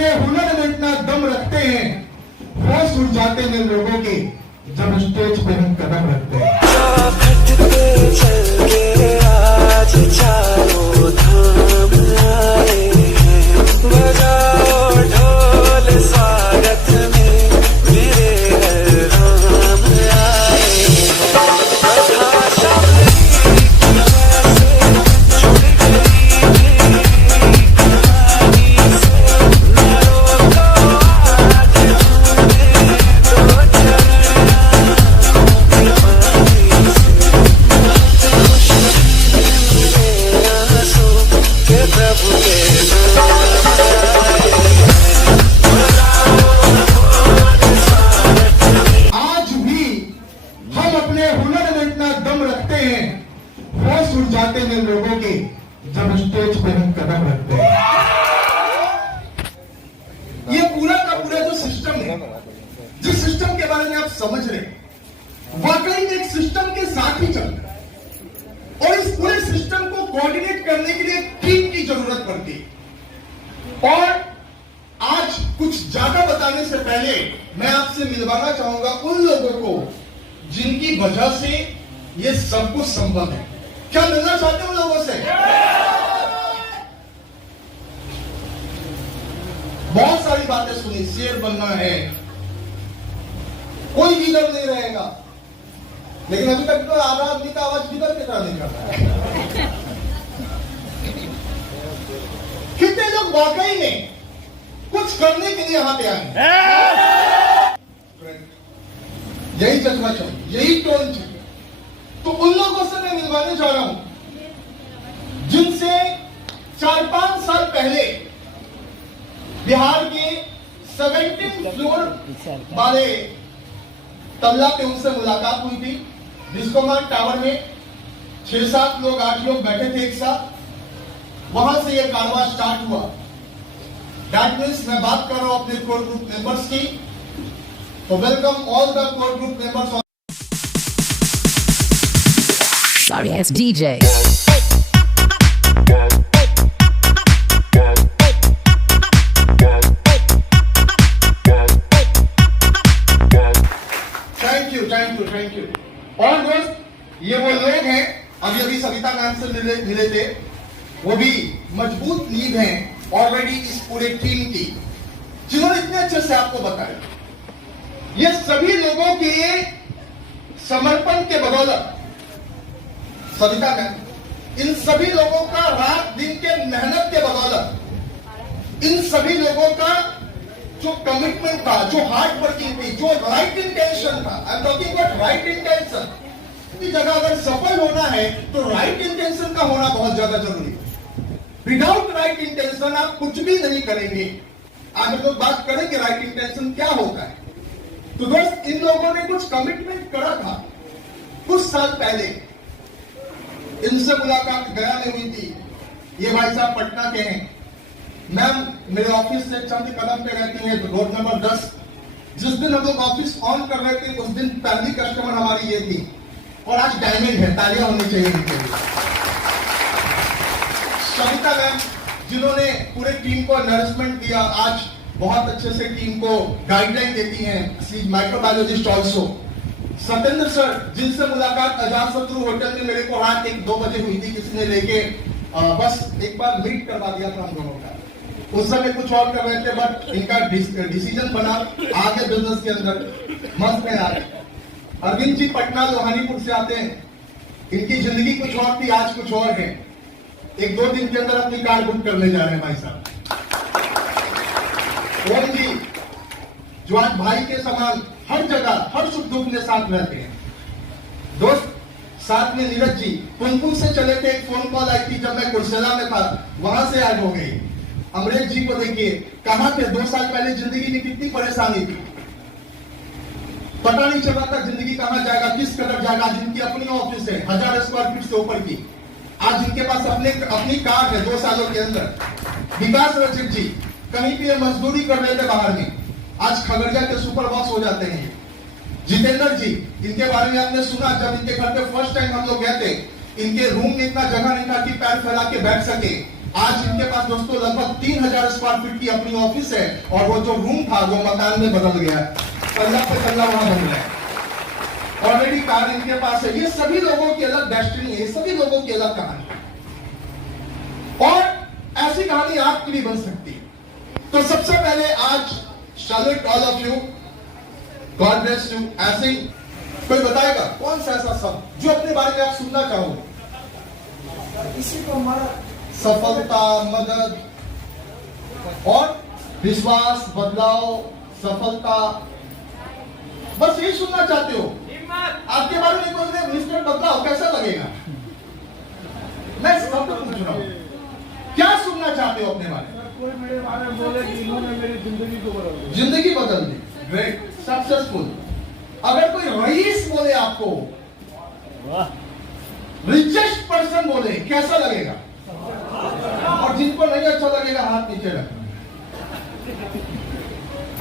अपने हुनर में इतना दम रखते हैं, होश उड़ जाते हैं लोगों के जब स्टेज पे हम कदम रखते हैं। आज चारों धाम आए हैं, बजाओ ढोल स्वागत में मेरे राम आए जाते हैं लोगों के जब स्टेज पे हम कदम रखते हैं। ये पूरा का पूरा जो सिस्टम है, जिस सिस्टम के बारे में आप समझ रहे हैं, वाकई में एक सिस्टम के साथ ही चल रहा है और इस पूरे सिस्टम को कोऑर्डिनेट करने के लिए एक टीम की जरूरत पड़ती है। और आज कुछ ज्यादा बताने से पहले मैं आपसे मिलवाना चाहूंगा उन लोगों को जिनकी वजह से ये सब कुछ संभव है। क्या मिलना चाहते हो लोगों से? बहुत सारी बातें सुनी, शेर बनना है, कोई लीडर नहीं रहेगा, लेकिन अभी तक तो आधा आदमी का आवाज लीडर की तरह निकल रहा है। कितने लोग वाकई में कुछ करने के लिए यहां पे आए? यही चलना चाहिए, यही टोन चाहिए। तो उन लोगों से मैं मिलवाने जा रहा हूं जिनसे 4-5 साल पहले बिहार के 17 फ्लोर वाले तबला पे उनसे मुलाकात हुई थी। डिस्कोमान टावर में 6-7 लोग 8 लोग बैठे थे एक साथ। वहां से यह कारवां स्टार्ट हुआ। दैट मीन्स मैं बात कर रहा हूं अपने कोर ग्रुप मेंबर्स की। तो welcome all the core group members. Sorry, it's DJ. Thank you. और दोस्त, ये वो लोग हैं, अभी सविता मैम से मिले थे, वो भी मजबूत नींव हैं ऑलरेडी इस पूरे टीम की, जिन्होंने इतने अच्छे से आपको बताया। ये सभी लोगों के समर्पण के बदौलत सविता मैम, इन सभी लोगों का रात दिन के मेहनत के बदौलत, इन सभी लोगों का जो कमिटमेंट था, जो हार्ड वर्किंग थी, जो राइट इंटेंशन था, I am talking about right intention. इस जगह अगर सफल होना है तो राइट इंटेंशन का होना बहुत ज्यादा जरूरी है। विदाउट राइट इंटेंशन आप कुछ भी नहीं करेंगे। आज हम लोग बात करेंगे राइट इंटेंशन क्या होता है। तो दोस्त, इन लोगों ने कुछ कमिटमेंट करा था कुछ साल पहले। इनसे मुलाकात गया में हुई थी। ये भाई साहब पटना के हैं। मैम मेरे ऑफिस से चंद कदम पे रहती है, रोड नंबर 10। जिस दिन हम लोग ऑफिस ऑन कर रहे थे उस दिन पहली कस्टमर हमारी ये थी, और आज डायमंड है। तालियां होनी चाहिए इनके लिए। सविता मैम, जिन्होंने पूरे टीम को नरिशमेंट दिया, आज बहुत अच्छे से टीम को गाइडलाइन देती हैं, माइक्रोबायोलॉजिस्ट ऑल्सो। सत्येंद्र सर, जिनसे मुलाकात अजातशत्रु होटल में मेरे को रात 1-2 बजे हुई थी, किसी ने लेके बस एक बार मीट करवा दिया था हम दोनों का। उस समय कुछ और कर रहे थे, बट इनका डिसीजन बना आगे बिजनेस के अंदर मस्त है। आगे अरविंद जी पटना लोहानीपुर से आते हैं। इनकी जिंदगी कुछ और थी, आज कुछ और है। 1-2 दिन के अंदर अपनी कार बुक करने जा रहे हैं भाई साहब। ओम जी, जो आज भाई के समान हर जगह हर सुख दुख में साथ रहते हैं। दोस्त, साथ में नीरज जी पुनपुन से चले थे। एक फोन कॉल आई थी जब मैं कुर्सेला में था, वहां से आज हो गई। अमरेश जी को देखिए, कहां थे 2 साल पहले, जिंदगी में कितनी परेशानी थी, पता नहीं चला था जिंदगी कहां जाएगा, किस कदर जाएगा। जिनकी अपनी ऑफिस है 1000 स्क्वायर फीट से ऊपर की, आज जिनके पास अपनी कार है 2 सालों के अंदर। विकास रचित जी कहीं भी मजदूरी कर रहे थे बाहर में, आज खगड़िया के सुपर बॉस हो जाते हैं। जितेंद्र जी, इनके बारे में आपने सुना, जब इनके घर पे फर्स्ट टाइम हम लोग गए थे, इनके रूम में इतना जगह नहीं था कि पैर फैला के बैठ सके। आज इनके पास दोस्तों लगभग 3000 स्क्वायर फीट की अपनी ऑफिस है, और वो जो रूम था वो मकान में बदल गया, पल्ला पे पल्ला वहां बन गया। ऑलरेडी कार इनके पास है। ये सभी लोगों की अलग डेस्टिनी है, सभी लोगों की अलग कहानी है, और ऐसी कहानी आपकी भी बन सकती है। तो सबसे पहले आज salute all of you, God bless you. ऐसे कोई बताएगा कौन सा ऐसा शब्द जो अपने बारे में आप सुनना चाहोगे? इसी को हमारा सफलता, मदद और विश्वास, बदलाव, सफलता, बस ये सुनना चाहते हो? आपके बारे में कोई ने मिस्टर बदलाव कैसा लगेगा? मैं सबको पूछ रहा हूं, क्या सुनना चाहते हो अपने बारे में? कोई मेरे बारे में बोले कि इन्होंने मेरी जिंदगी को बदल दिया। जिंदगी बदल दी, ग्रेट, सक्सेसफुल। अगर कोई रईस बोले आपको, रिचेस्ट पर्सन बोले, कैसा लगेगा? और जिनको नहीं अच्छा लगेगा हाथ नीचे रखना।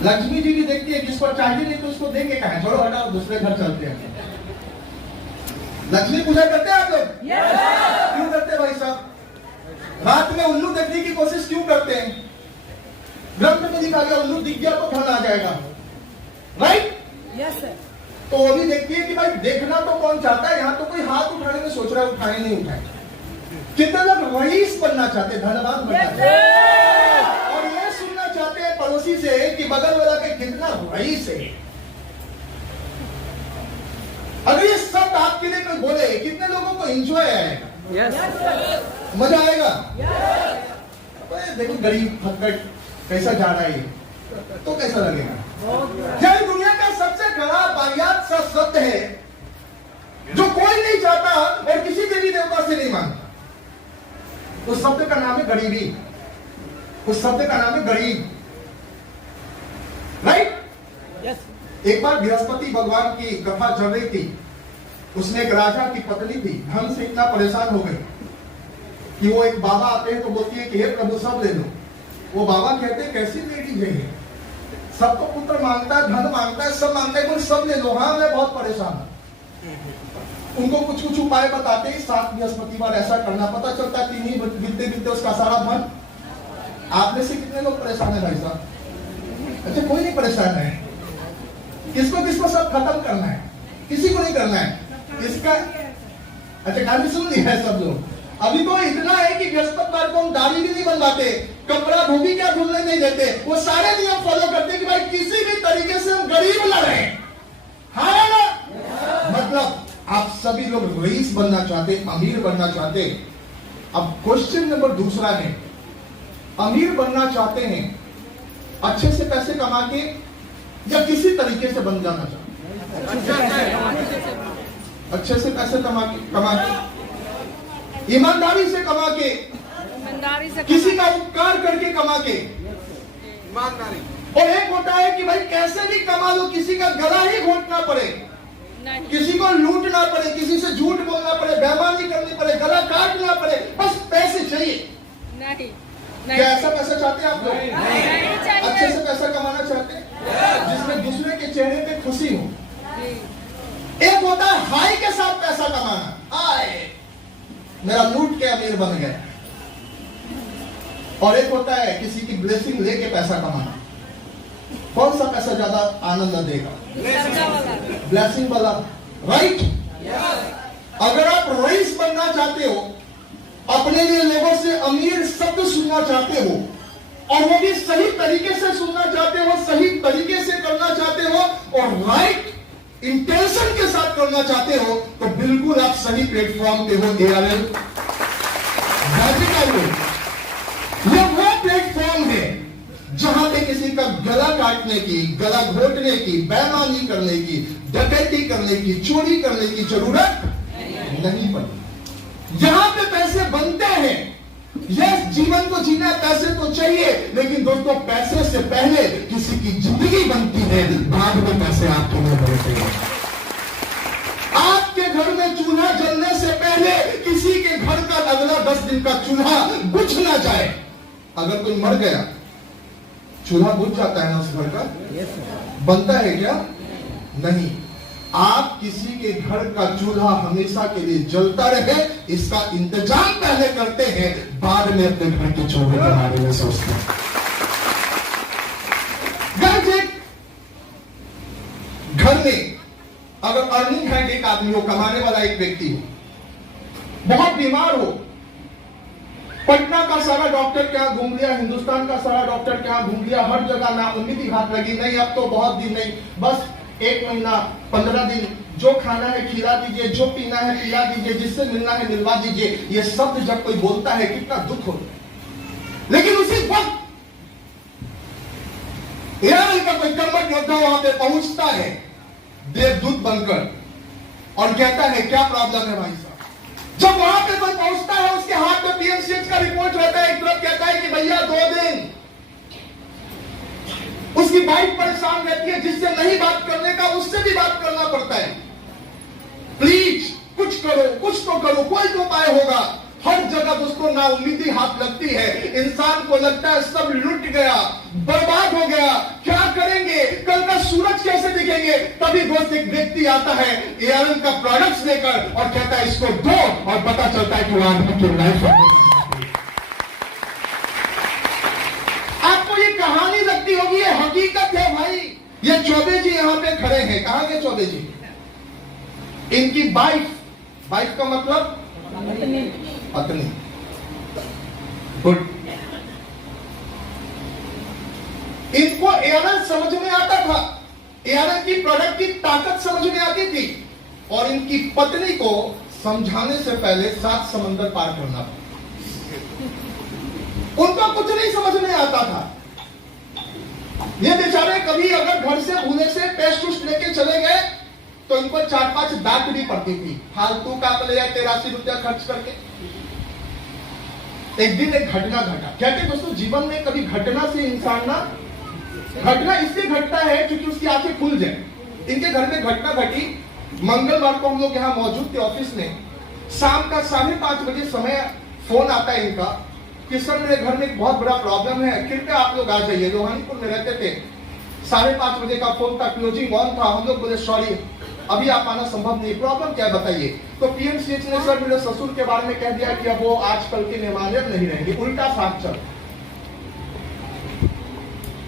लक्ष्मी जी भी देखती है, जिसको चाहिए नहीं तो उसको देंगे कहा, छोड़ो हटाओ, दूसरे घर चलते हैं। लक्ष्मी पूजा करते हैं आप लोग? क्यों करते हैं भाई साहब? रात में उल्लू देखने की कोशिश क्यों करते हैं? ग्रंथ में लिखा गया उल्लू दिख गया तो धन आ जाएगा, राइट? Yes sir. तो वो भी देखती है कि भाई देखना तो कौन चाहता है, यहाँ तो कोई हाथ उठाने में सोच रहा है, उठाए नहीं उठाए। कितने लोग रईस बनना चाहते हैं, धनवान बनना चाहते हैं, और ये सुनना चाहते हैं पड़ोसी से कि बगल वाला के कितना रईस है। अगर ये सब आपके लिए कोई बोले, कितने लोगों को एंजॉय आएगा? मजा आएगा? देखो गरीब फटकट कैसा जा रहा है, तो कैसा लगेगा? यह दुनिया का सबसे बड़ा वाहियात सा शब्द है जो कोई नहीं चाहता और किसी देवी देवता से नहीं मांगता। उस शब्द का नाम है गरीबी। उस शब्द का नाम है गरीब, राइट? एक बार बृहस्पति भगवान की कथा चल रही थी। उसमें एक राजा की पत्नी थी, धन से इतना परेशान हो गई कि वो एक बाबा आते हैं तो बोलती है कि हे प्रभु सब ले लो। वो बाबा कहते हैं कैसी लेडी है, सबको पुत्र मांगता है, धन मांगता है, सब मांगता है, कोई सब ले लो। हाँ मैं बहुत परेशान हूं। उनको कुछ कुछ उपाय बताते ही 7 बृहस्पतिवार ऐसा करना, पता चलता है 3 ही गिनते गिनते उसका सारा धन। आप में से कितने लोग परेशान है भाई साहब? अच्छा कोई नहीं परेशान है। किसको किसको सब खत्म करना है, किसी को नहीं करना है। इसका अच्छा कहानी सुन ली है सब लोग? अभी तो इतना है कि बृहस्पतिवार को हम दाढ़ी भी नहीं बनवाते, कपड़ा धोबी क्या धुलने नहीं देते, वो सारे नियम फॉलो करते कि भाई किसी भी तरीके से हम गरीब न रहे। हाँ ना? मतलब आप सभी लोग रईस बनना चाहते, अमीर बनना चाहते। अब क्वेश्चन नंबर दूसरा है, अमीर बनना चाहते हैं अच्छे से पैसे कमा के या किसी तरीके से बन जाना चाहते? अच्छे से पैसे कमा के, ईमानदारी से कमा के, किसी का उपकार करके कमा के, ईमानदारी। और एक होता है कि भाई कैसे भी कमा लो, किसी का गला ही घोटना पड़े, किसी को लूटना पड़े, किसी से झूठ बोलना पड़े, बेईमानी करनी पड़े, गला काटना पड़े, बस पैसे चाहिए। नहीं क्या ऐसा पैसा चाहते हैं आप लोग? अच्छे से पैसा कमाना चाहते हैं जिसमें दूसरे के चेहरे पे खुशी हो। एक होता है हाई के साथ पैसा कमाना, हाय मेरा लूट के अमीर बन गया, और एक होता है किसी की ब्लेसिंग लेके पैसा कमाना। कौन सा पैसा ज्यादा आनंद देगा? ब्लेसिंग वाला, राइट? अगर आप रईस बनना चाहते हो, अपने लिए लोगों से अमीर शब्द सुनना चाहते हो, और वो भी सही तरीके से सुनना चाहते हो, सही तरीके से करना चाहते हो, और राइट इंटेंशन के साथ करना चाहते हो, तो बिल्कुल आप सही प्लेटफॉर्म पे हो। ARL ये वो प्लेटफॉर्म है जहां पे किसी का गला काटने की, गला घोटने की, बेईमानी करने की, डकैती करने की, चोरी करने की जरूरत नहीं पड़ती। यहां पे पैसे बनते हैं। यस, जीवन को जीना पैसे तो चाहिए, लेकिन दोस्तों पैसे से पहले किसी की जिंदगी बनती है, बाद में पैसे आपके लिए बनते हैं। आपके घर में चूल्हा जलने से पहले किसी के घर का अगला 10 दिन का चूल्हा बुझ ना जाए। अगर कोई मर गया, चूल्हा बुझ जाता है ना उस घर का? बनता है क्या? नहीं। आप किसी के घर का चूल्हा हमेशा के लिए जलता रहे, इसका इंतजाम पहले करते हैं, बाद में अपने घर के चूल्हे के बारे में सोचते हैं। घर में अगर अर्निंग हैंड एक आदमी हो, कमाने वाला एक व्यक्ति हो, बहुत बीमार हो, पटना का सारा डॉक्टर क्या घूम लिया, हिंदुस्तान का सारा डॉक्टर क्या घूम लिया, हर जगह ना उम्मीद ही हाथ लगी, नहीं अब तो बहुत दिन नहीं, बस 1 महीना 15 दिन, जो खाना है खिला दीजिए, जो पीना है पिला दीजिए, जिससे मिलना है मिलवा दीजिए। ये शब्द जब कोई बोलता है कितना दुख होता है। लेकिन उसी वक्त एआरएल का कोई कर्मठ योद्धा वहां पे पहुंचता है देवदूत बनकर और कहता है क्या प्रॉब्लम है भाई साहब। जब वहां पे कोई पहुंचता है, उसके हाथ में पीएमसीएच का रिपोर्ट रहता है, एक तरफ कहता है कि भैया 2 दिन, उसकी वाइफ परेशान रहती है, जिससे नहीं बात करने का उससे भी बात करना पड़ता है। प्लीज कुछ करो, कुछ तो करो, कोई तो उपाय होगा। हर जगह दोस्तों नाउम्मीदी हाथ लगती है, इंसान को लगता है सब लुट गया, बर्बाद हो गया, क्या करेंगे, कल का सूरज कैसे दिखेंगे। तभी दोस्त एक व्यक्ति आता है एआरएल का प्रोडक्ट्स लेकर और कहता है इसको दो, और पता चलता है कि वो आदमी की लाइफ। आपको ये कहानी लगती होगी, ये हकीकत है भाई। ये चौबे जी यहां पे खड़े हैं, कहां के चौबे जी? इनकी वाइफ का मतलब पत्नी। गुड। इनको एआरएल समझ में आता था, एआरएल की प्रोडक्ट की ताकत समझ में आती थी, और इनकी पत्नी को समझाने से पहले 7 समंदर पार करना था। उनको कुछ नहीं समझ में आता था। ये बेचारे कभी अगर घर से भूले से पेस्ट उस्ट लेके चले गए तो इनको 4-5 डांट भी पड़ती थी, फालतू का ले जाए 83 रुपया खर्च करके। एक दिन एक घटना घटा। कहते दोस्तों जीवन में कभी घटना से इंसान ना, घटना इससे घटता है क्योंकि उसकी आंखें खुल जाए। इनके घर में घटना घटी, मंगलवार को हम लोग यहाँ मौजूद थे ऑफिस में, शाम का 5:30 बजे समय फोन आता है इनका कि सर मेरे घर में एक बहुत बड़ा प्रॉब्लम है, कृपया आप लोग आ जाइए। रोहानीपुर में रहते थे, 5:30 बजे का फोन था, क्लोजिंग ऑन था। हम लोग बोले सॉरी अभी आप आना संभव नहीं, प्रॉब्लम क्या है बताइए। तो पीएमसीएच ने सर मेरे ससुर के बारे में कह दिया कि अब वो आजकल के मेहमान नहीं रहेंगे, उल्टा साथ चल।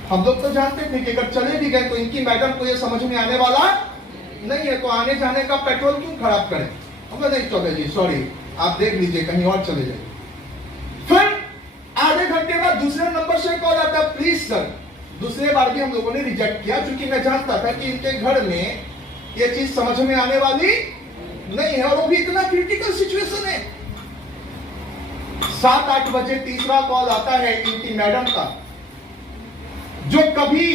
हम लोग तो जानते थे कि अगर चले भी गए तो इनकी मैडम को ये समझ में आने वाला नहीं है, तो आने जाने का पेट्रोल क्यों खराब करें। हम नहीं चौबे जी सॉरी, आप देख लीजिए कहीं और चले जाइए। फिर आधे घंटे बाद दूसरे नंबर से कॉल आता है, प्लीज सर। दूसरे बार भी हम लोगों ने रिजेक्ट किया क्योंकि मैं जानता था कि इनके घर में ये चीज समझ में आने वाली नहीं है, और वो भी इतना क्रिटिकल सिचुएशन है। 7-8 बजे तीसरा कॉल आता है इनकी मैडम का, जो कभी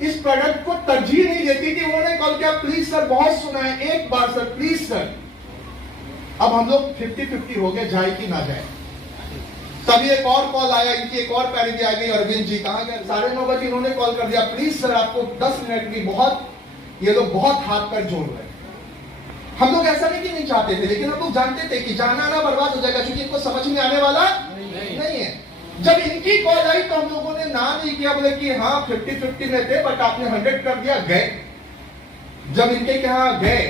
इस प्रोडक्ट को तरजीह नहीं देती थी। उन्होंने कॉल किया, प्लीज सर बहुत सुना है, एक बार सर प्लीज सर। अब हम लोग 50-50 हो गए, जाए कि ना जाए। तभी एक और कॉल आया, इनकी एक और पैरवी आ गई, अरविंद जी कहां गए। 9:30 बजे इन्होंने कॉल कर दिया, प्लीज सर आपको 10 मिनट की, बहुत ये लोग बहुत हाथ पैर जोड़ रहे हैं। हम लोग ऐसा नहीं कि नहीं चाहते थे, लेकिन हम लोग जानते थे कि जाना ना बर्बाद हो जाएगा क्योंकि इनको समझ में आने वाला नहीं है। जब इनकी कॉल आई तो हम लोगों ने ना नहीं किया, बोले कि हाँ 50-50 में थे बट आपने 100 कर दिया, गए। जब इनके यहाँ गए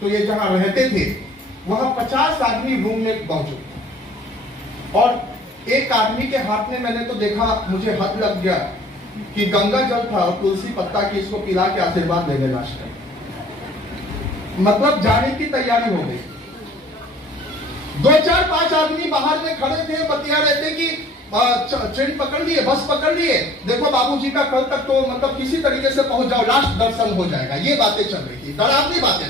तो ये जहां रहते थे वहां 50 आदमी रूम में मौजूद, और एक आदमी के हाथ में मैंने तो देखा, मुझे हद लग गया कि गंगा जल था और तुलसी पत्ता की इसको पिला के आशीर्वाद ले गए लास्ट में। मतलब जाने की तैयारी हो गई। 2-4-5 आदमी बाहर में खड़े थे, बतिया रहे थे कि ट्रेन पकड़ लिए, बस पकड़ लिए, देखो बाबूजी का कल तक तो मतलब किसी तरीके से पहुंच जाओ, लास्ट दर्शन हो जाएगा। ये बातें चल रही थी, डरावनी बातें।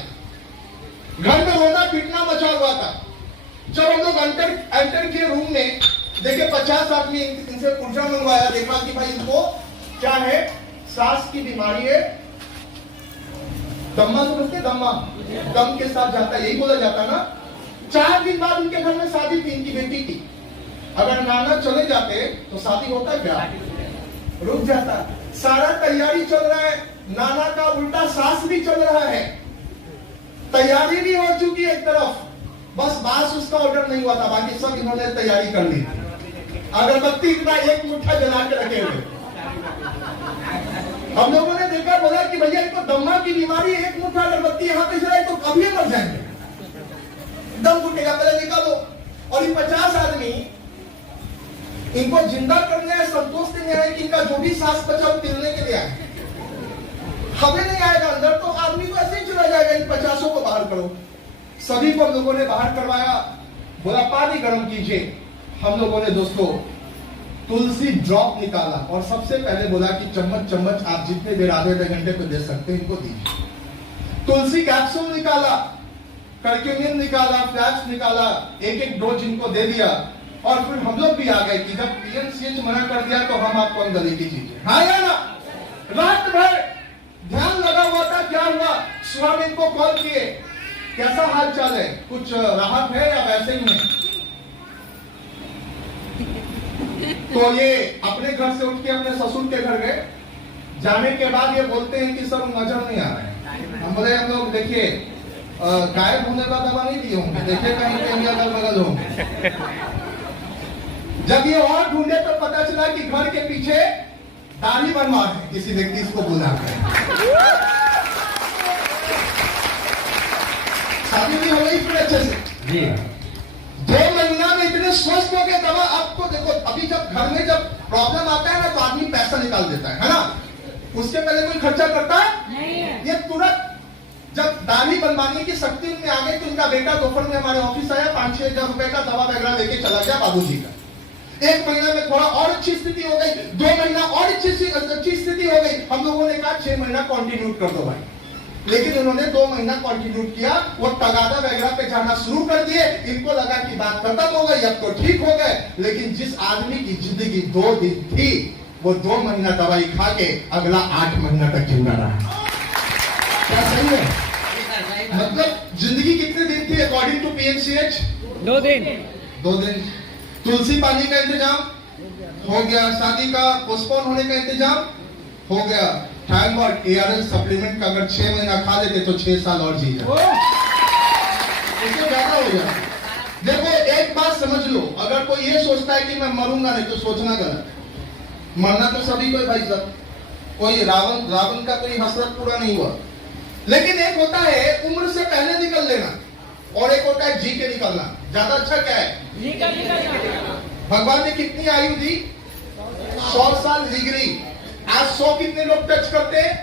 घर में रोना पीटना मचा हुआ था। जब हम लोग एंटर किए रूम में, देखे 50 आदमी, इनसे पुर्जा मंगवाया, देखा कि भाई इनको क्या है, सांस की बीमारी है, दम्मा समझते, दम्मा दम के साथ जाता है, यही बोला जाता है ना। 4 दिन बाद उनके घर में शादी थी इनकी बेटी की। अगर नाना चले जाते तो शादी होता क्या, रुक जाता। सारा तैयारी चल रहा है, नाना का उल्टा सास भी चल रहा है, तैयारी भी हो चुकी है एक तरफ, बस बास उसका ऑर्डर नहीं हुआ था, बाकी सब इन्होंने तैयारी कर ली। अगरबत्ती इतना एक मुट्ठा जला के रखे हुए, हम लोगों ने देखा, बोला कि भैया इनको दम्मा की बीमारी है, एक मुठ्ठा अगरबत्ती यहाँ पे चलाए तो कभी मर जाएंगे, दम घुटेगा, पहले निकालो। और ये 50 आदमी इनको जिंदा करने आए, संतोष देने आए कि इनका जो भी सांस बचा वो तिलने के लिए आए, हमें नहीं आएगा अंदर तो आदमी तो ऐसे ही चला जाएगा। इन 50 को बाहर करो। सभी को हम लोगों ने बाहर करवाया, बोला पानी गर्म कीजिए। हम लोगों ने दोस्तों तुलसी ड्रॉप निकाला और सबसे पहले बोला कि चम्मच चम्मच आप जितने देर आधे घंटे पे दे सकते हैं इनको दीजिए। तुलसी कैप्सूल निकाला, कर्क्यूमिन निकाला, फ्लैक्स निकाला, एक एक डोज इनको दे दिया। और फिर हम लोग भी आ गए कि जब पीएमसीएच मना कर दिया तो हम आपको अंदर की चीजें, हाँ या ना। रात भर ध्यान लगा हुआ था, क्या हुआ, स्वामी को कॉल किए, कैसा हाल चाल है, कुछ राहत है या वैसे ही है। तो ये अपने घर से उठ के अपने ससुर के घर गए। जाने के बाद ये बोलते हैं कि सर नजर नहीं आ रहा है। हम बोले हम लोग देखिए गायब होने का दवा नहीं दिए होंगे, देखिए कहीं कहीं अगल बगल होंगे। जब ये और ढूंढे तो पता चला कि घर के पीछे दाढ़ी बनवा है किसी व्यक्ति इसको बुला कर। शादी भी हो गई फिर अच्छे से जी। 2 महीना में इतने स्वस्थ हो गए। दवा आपको देखो, अभी जब घर में जब प्रॉब्लम आता है ना तो आदमी पैसा निकाल देता है ना, उसके पहले कोई खर्चा करता है नहीं। ये तुरंत जब दाढ़ी बनवाने की शक्ति में आ गई तो उनका बेटा दोपहर में हमारे ऑफिस आया, 5-6 हजार रुपए का दवा वगैरह लेके चला गया बाबूजी का। 1 महीना में थोड़ा और अच्छी स्थिति हो गई, 2 महीना और अच्छी स्थिति हो गई। हम लोगों ने कहा 6 महीना कंटिन्यू कर दो भाई, लेकिन उन्होंने 2 महीना कंटिन्यू किया। वो तगादा वगैरह पे जाना शुरू कर दिए। इनको लगा कि बात खत्म हो गई, अब तो ठीक हो गए। लेकिन जिस आदमी की जिंदगी 2 दिन थी वो 2 महीना दवाई खा के अगला 8 महीना तक जिंदा रहा। क्या सही है? मतलब जिंदगी कितने दिन थी अकॉर्डिंग टू पीएमसीएच? 2 दिन। 2 दिन। तुलसी पानी का इंतजाम हो गया, शादी का पोस्टपोन होने का इंतजाम हो गया। थैंक गॉड एआरएस सप्लीमेंट का अगर 6 महीना खा लेते तो 6 साल और जी जाते, इससे ज्यादा हो जाता। देखो एक बात समझ लो, अगर कोई ये सोचता है कि मैं मरूंगा नहीं तो सोचना गलत। मरना तो सभी को भाई साहब, कोई रावण का कोई हसरत पूरा नहीं हुआ। लेकिन एक होता है उम्र से पहले निकल लेना और एक होता है जी के निकलना। ज्यादा अच्छा क्या है? भगवान ने कितनी आयु दी? 100 साल डिग्री। आज 100 कितने लोग टच करते हैं?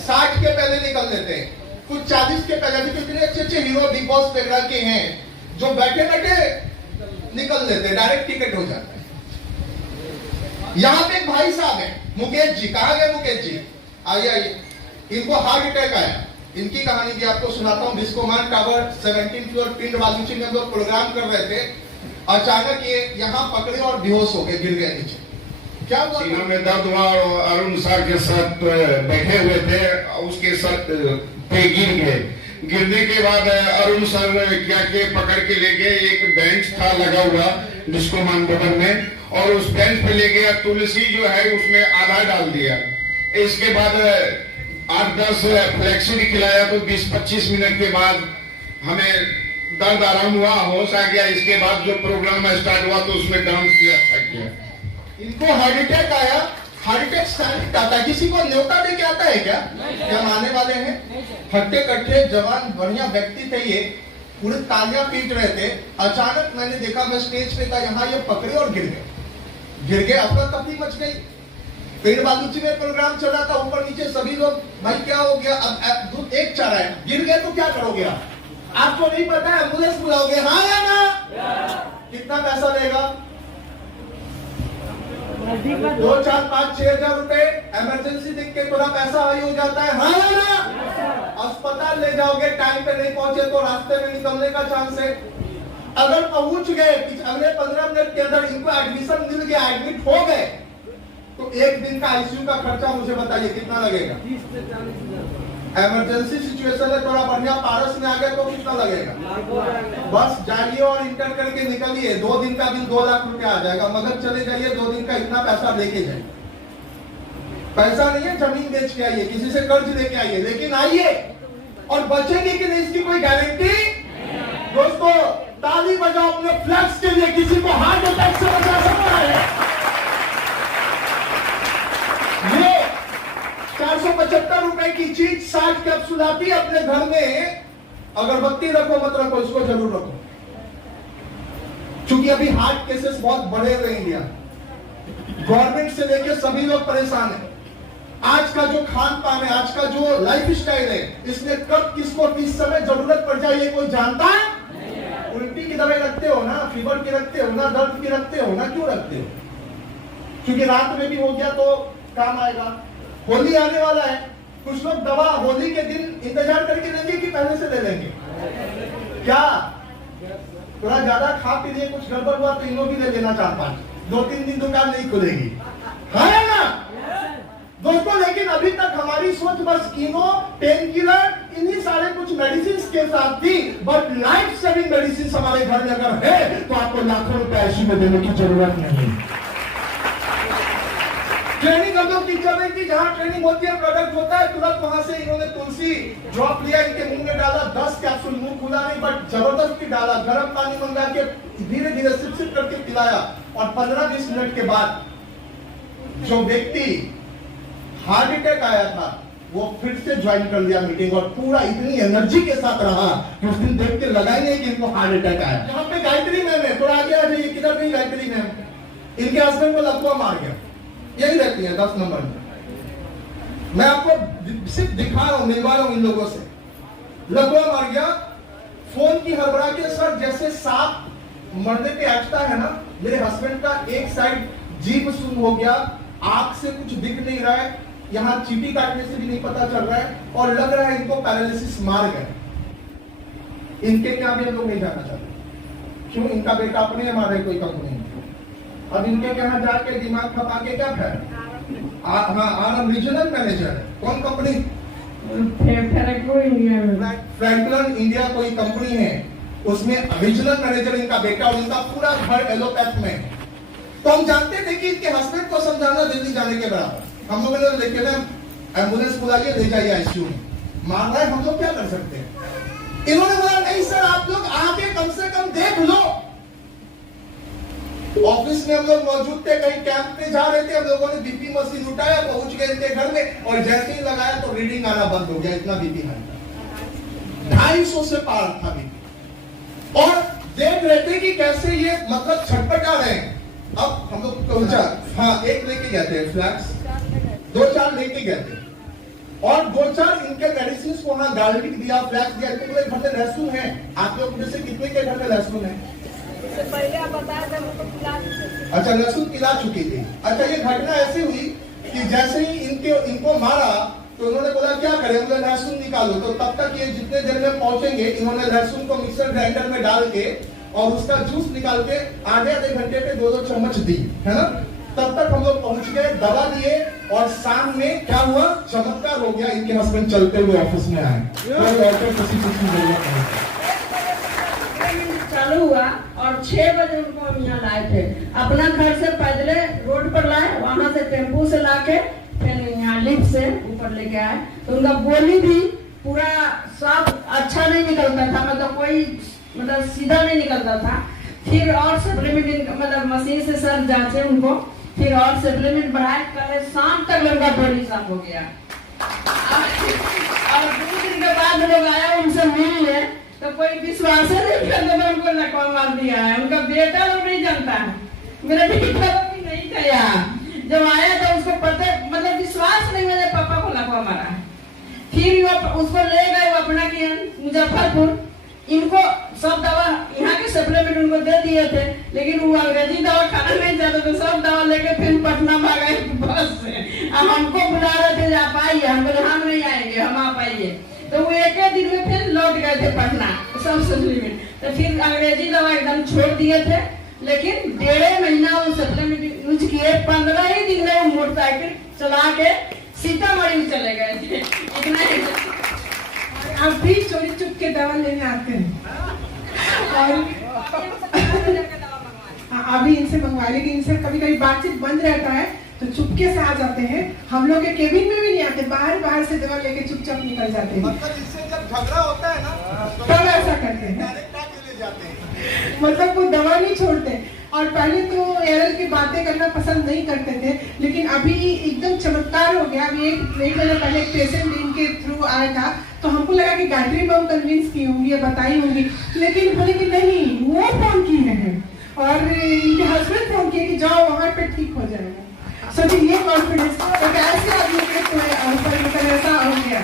60 के पहले निकल लेते हैं, कुछ 40 के पहले। भी कितने अच्छे अच्छे हीरो बिग बॉस वगैरह के हैं जो बैठे बैठे निकल लेते हैं, डायरेक्ट टिकट हो जाता है। यहाँ पे एक भाई साहब है मुकेश जी। कहाँ गए मुकेश जी? आइए आइए। इनको हार्ट अटैक आया। इनकी कहानी भी आपको सुनाता हूँ। बिस्कोमान टावर 17 फ्लोर पिंड बालूची में हम लोग प्रोग्राम कर रहे थे। अचानक ये यहाँ पकड़े और बेहोश हो गए, गिर गए नीचे। क्या हुआ? सीना में दर्द हुआ और अरुण सर के साथ बैठे हुए थे, उसके साथ पे गिर गए। गिरने के बाद अरुण सर क्या के पकड़ के ले गए। एक बेंच था लगा हुआ डिस्कोमान बगल में, और उस बेंच पे ले गया। तुलसी जो है उसमें आधा डाल दिया। इसके बाद 8-10 फ्लेक्सी खिलाया तो 20-25 मिनट के बाद हमें दर्द आराम हुआ, होश आ गया। इसके बाद जो प्रोग्राम स्टार्ट हुआ तो उसमें डांस किया था। इनको हार्ट अटैक आया। हार्ट अटैक साइलेंट आता है, किसी को न्योता दे के आता है क्या? क्या हम आने वाले हैं? हट्टे कट्टे जवान बढ़िया व्यक्ति थे, ये पूरे तालियां पीट रहे थे। अचानक मैंने देखा, मैं स्टेज पे था, यहाँ ये पकड़े और गिर गए। अफरा तफरी मच गई। पेड़ बालूची में प्रोग्राम चल रहा था, ऊपर नीचे सभी लोग, भाई क्या हो गया? अब दूध एक चारा है, गिर गए तो क्या करोगे आप? आपको नहीं पता है, एम्बुलेंस बुलाओगे, हाँ या ना? कितना पैसा लेगा? 2, 4, 5, 6 हजार रुपए। इमरजेंसी दिख के थोड़ा पैसा हाई हो जाता है, हाँ या ना? अस्पताल ले जाओगे, टाइम पे नहीं पहुंचे तो रास्ते में निकलने का चांस है। अगर पहुंच गए अगले 15 मिनट के अंदर इनको एडमिशन मिल गया, एडमिट हो गए, तो 1 दिन का आईसीयू का खर्चा मुझे बताइए कितना लगेगा? 30 से 40 हजार। इमरजेंसी सिचुएशन है, थोड़ा बढ़िया पारस में आ गए तो कितना लगेगा? बस जाइए और इंटर करके निकलिए, 2 दिन का बिल 2 लाख रुपया आ जाएगा। मगर चले जाइए, 2 दिन का इतना पैसा लेके जाइए। पैसा नहीं है, जमीन बेच के आइए, किसी से कर्ज लेके आइए, लेकिन आइए। और बचेंगे कि नहीं इसकी कोई गारंटी? दोस्तों ताली बजाओ अपने फ्लैक्स के लिए, किसी को हार्ट अटैक से बचा सकता है। ये 175 रुपए की चीज 60 कैप्सूल आती है। अपने घर में अगरबत्ती रखो मत रखो, इसको जरूर रखो, क्योंकि अभी हार्ट केसेस बहुत बढ़े हुए इंडिया। गवर्नमेंट से लेकर सभी लोग परेशान हैं। आज का जो खान पान है, आज का जो लाइफ स्टाइल है, इसमें कब किसको किस समय जरूरत पड़ जाए ये कोई जानता है? उल्टी की दवाई रखते हो ना, फीवर की रखते हो ना, दर्द की रखते हो ना, क्यों रखते हो? क्योंकि रात में भी हो गया तो काम आएगा। होली आने वाला है, कुछ लोग दवा होली के दिन इंतजार करके लेंगे कि पहले से ले लेंगे? क्या थोड़ा ज्यादा खा पी लिए, कुछ गड़बड़ हुआ तो इनो भी ले लेना 4-5, 2-3 दिन दुकान नहीं खुलेगी, है ना दोस्तों? लेकिन अभी तक हमारी सोच बस कीनो, पेन किलर, इन्हीं सारे कुछ मेडिसिन के साथ थी। बट लाइफ सेविंग मेडिसिन हमारे घर में अगर है तो आपको लाखों रुपए ऐसी में देने की जरूरत नहीं। ट्रेनिंग हम लोग टीचर में थी, जहां ट्रेनिंग होती है, प्रोडक्ट होता है, तुरंत वहां से इन्होंने तुलसी ड्रॉप लिया, इनके मुंह में डाला, 10 कैप्सूल, मुंह खुला नहीं बट जबरदस्ती डाला, गर्म पानी मंगा के धीरे धीरे सिप सिप करके पिलाया, और 15-20 मिनट के बाद जो व्यक्ति हार्ट अटैक आया था वो फिर से ज्वाइन कर लिया मीटिंग, और पूरा इतनी एनर्जी के साथ रहा कि उस दिन देख के लगा ही नहीं कि इनको हार्ट अटैक आया। यहाँ पे गायत्री मैम है, थोड़ा आगे आ जाइए, किधर नहीं गायत्री मैम? इनके हस्बैंड को लकवा मार गया, यही रहती है 10 नंबर में। मैं आपको सिर्फ दिखा रहा हूं, मिलवा रहा हूं इन लोगों से। लकवा मार गया, फोन की हड़बड़ा के, सर जैसे सांप मरने पे अटता है ना, मेरे हस्बैंड का एक साइड जीभ सुन हो गया, आंख से कुछ दिख नहीं रहा है, यहाँ चीटी काटने से भी नहीं पता चल रहा है, और लग रहा है इनको पैरालिसिस मार गए। इनके क्या भी हम लोग नहीं जाना चाहते, क्यों? इनका बेटा अपने हमारे कोई कंपनी नहीं। अब इनके यहाँ जाके दिमाग खपा के क्या फायदा? हाँ, रीजनल मैनेजर है, कौन कंपनी? फ्रैंकलिन इंडिया कोई कंपनी है, उसमें रीजनल मैनेजर इनका बेटा, और इनका पूरा घर एलोपैथ में। तो हम जानते थे कि इनके हस्बैंड को समझाना दिल्ली जाने के बराबर। हम लोगों ने लेके ना एम्बुलेंस बुलाइए, ले जाइए आईसीयू में, मार रहा है, हम लोग क्या कर सकते हैं? इन्होंने बोला नहीं सर, आप लोग आके कम से कम देख लो। ऑफिस में हम लोग मौजूद थे, कहीं कैंप पे जा रहे थे, हम लोगों ने बीपी मशीन उठाया, पहुंच गए इनके घर में, और जैसे ही लगाया तो रीडिंग आना बंद हो गया, इतना बीपी हाई था, 250 से पार था बीपी। और देख रहे थे कि कैसे ये मतलब छटपटा रहे हैं। अब हम लोग पहुंचा, हाँ, एक लेके गए थे फ्लैक्स, 2-4 लेके गए थे, और 2-4 इनके मेडिसिन को वहां गार्लिक दिया, फ्लैक्स दिया। तो घर में लहसुन है, आप लोग में से कितने के घर में लहसुन है? पहले आप बताया था मुझको पिला चुके। अच्छा, लहसुन पिला चुकी थी। अच्छा, ये घटना ऐसी हुई कि जैसे ही इनको मारा तो उन्होंने बोला क्या करें, उन्होंने लहसुन निकालो। तो तब तक ये जितने देर में पहुंचेंगे, इन्होंने लहसुन को मिक्सर ग्राइंडर में डाल के और उसका जूस निकाल के आधे घंटे पे 2-2 चम्मच दी, है ना? तब तक हम लोग पहुंच गए, दवा दिए, और शाम में क्या हुआ, चमत्कार हो गया, इनके हस्बैंड चलते हुए ऑफिस में आए। किसी चीज की जरूरत नहीं चालू हुआ, और 6 बजे उनको हम यहाँ लाए थे, अपना घर से पैदले रोड पर लाए, वहां से टेम्पू से लाके फिर यहाँ लिफ्ट से ऊपर लेके आए। तो उनका बोली भी पूरा साफ अच्छा नहीं निकलता था, मतलब कोई मतलब सीधा नहीं निकलता था। फिर और सप्लीमेंट मतलब मशीन से सर जांचे उनको, फिर और सप्लीमेंट बढ़ाए, कल शाम तक उनका बॉडी साफ हो गया। और 2 दिन के बाद लोग आया, उनसे मिले तो कोई विश्वास नहीं करता, तो उनको लकवा मार दिया है। उनका बेटा लोग नहीं जानता है, मेरा बेटा लोग भी नहीं था यहाँ। जब आया तो उसको पता मतलब विश्वास नहीं, मेरे पापा को लकवा मारा है। फिर वो उसको ले गए, वो अपना किया मुजफ्फरपुर। इनको सब दवा यहाँ के सप्लीमेंट उनको दे दिए थे, लेकिन वो अंग्रेजी दवा खाना नहीं चाहते, तो सब दवा लेके फिर पटना भागे बस से। अब हमको बुला रहे थे, आप आइए, हम बोले हम नहीं आएंगे, हम आप आइए। तो वो एक दिन में फिर लौट गए थे पटना सब सप्लीमेंट। तो फिर अंग्रेजी दवा एकदम छोड़ दिए थे, लेकिन 1.5 महीना वो सप्लीमेंट यूज किए। 15 ही दिन में वो मोटरसाइकिल चला के सीतामढ़ी में चले गए थे, इतना ही। आप भी चोरी चुप के दवा लेने आते हैं, और अभी इनसे मंगवा, लेकिन इनसे कभी कभी बातचीत बंद रहता है तो चुपके से आ जाते हैं। हम लोग के केबिन में भी नहीं आते, बाहर से दवा लेके चुपचाप निकल जाते हैं। मतलब इससे जब झगड़ा होता है ना, तब ऐसा करते हैं, डायरेक्ट आके ले जाते हैं। मतलब वो दवा नहीं छोड़ते। और पहले तो एरल की बातें करना पसंद नहीं करते थे, लेकिन अभी एकदम चमत्कार हो गया। अभी एक महीने पहले एक पेशेंट इनके थ्रू आया था, तो हमको लगा कि गायत्री मैम कन्विंस की होंगी या बताई होंगी, लेकिन बोले कि नहीं, वो फोन की है और इनके हस्बैंड फोन किए कि जाओ वहाँ पे ठीक हो जाएगा। सो ये कॉन्फिडेंस तो ऐसे आदमी के ऐसा हो गया।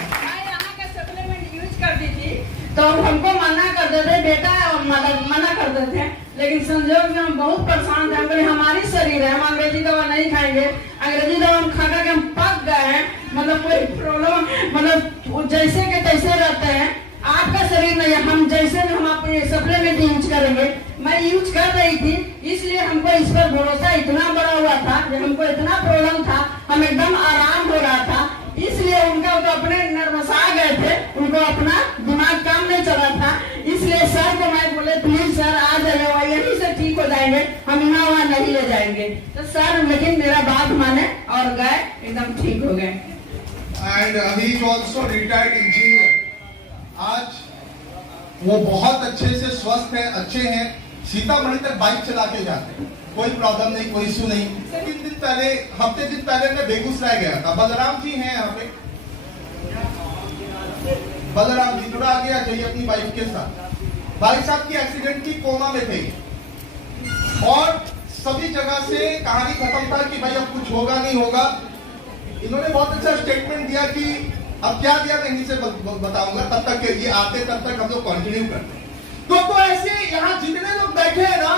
करती थी तो हमको मना करते थे बेटा, और मना करते थे, लेकिन संजोग में हम बहुत परेशान थे। हम बोले हमारी शरीर है, हम अंग्रेजी दवा नहीं खाएंगे, अंग्रेजी दवा हम खा के हम पक गए हैं, मतलब कोई प्रॉब्लम, मतलब जैसे के तैसे रहते हैं। आपका शरीर नहीं है, हम जैसे हम अपने सप्लीमेंट यूज करेंगे। मैं यूज कर रही थी, इसलिए हमको इस पर भरोसा इतना बड़ा हुआ था, जब हमको इतना प्रॉब्लम था, हम एकदम आराम हो रहा था, इसलिए उनका तो अपने नर्वसा गए थे, उनको अपना दिमाग काम नहीं चला था। इसलिए सर को मैं बोले प्लीज सर आ जाएगा, यहीं से ठीक हो जाएंगे, हम यहाँ वहाँ नहीं ले जाएंगे। तो सर लेकिन मेरा बात माने और गए, एकदम ठीक हो गए। And he is also retired engineer. आज वो बहुत अच्छे से स्वस्थ है, अच्छे हैं, सीतामढ़ी तक बाइक चला के जाते हैं, कोई प्रॉब्लम नहीं, कोई इश्यू नहीं। 3 दिन पहले, हफ्ते दिन पहले मैं बेगूसराय गया था। बलराम जी हैं यहाँ पे, बलराम जी थोड़ा आगे आ जाइए अपनी वाइफ के साथ। भाई साहब की एक्सीडेंट की कोमा में थे और सभी जगह से कहानी खत्म था कि भाई अब कुछ होगा नहीं होगा। इन्होंने बहुत अच्छा स्टेटमेंट दिया कि अब क्या दिया मैं इन्हीं से बताऊंगा, तब तक के लिए आते, तब तक हम लोग कंटिन्यू करते। तो ऐसे यहाँ जितने लोग बैठे हैं ना,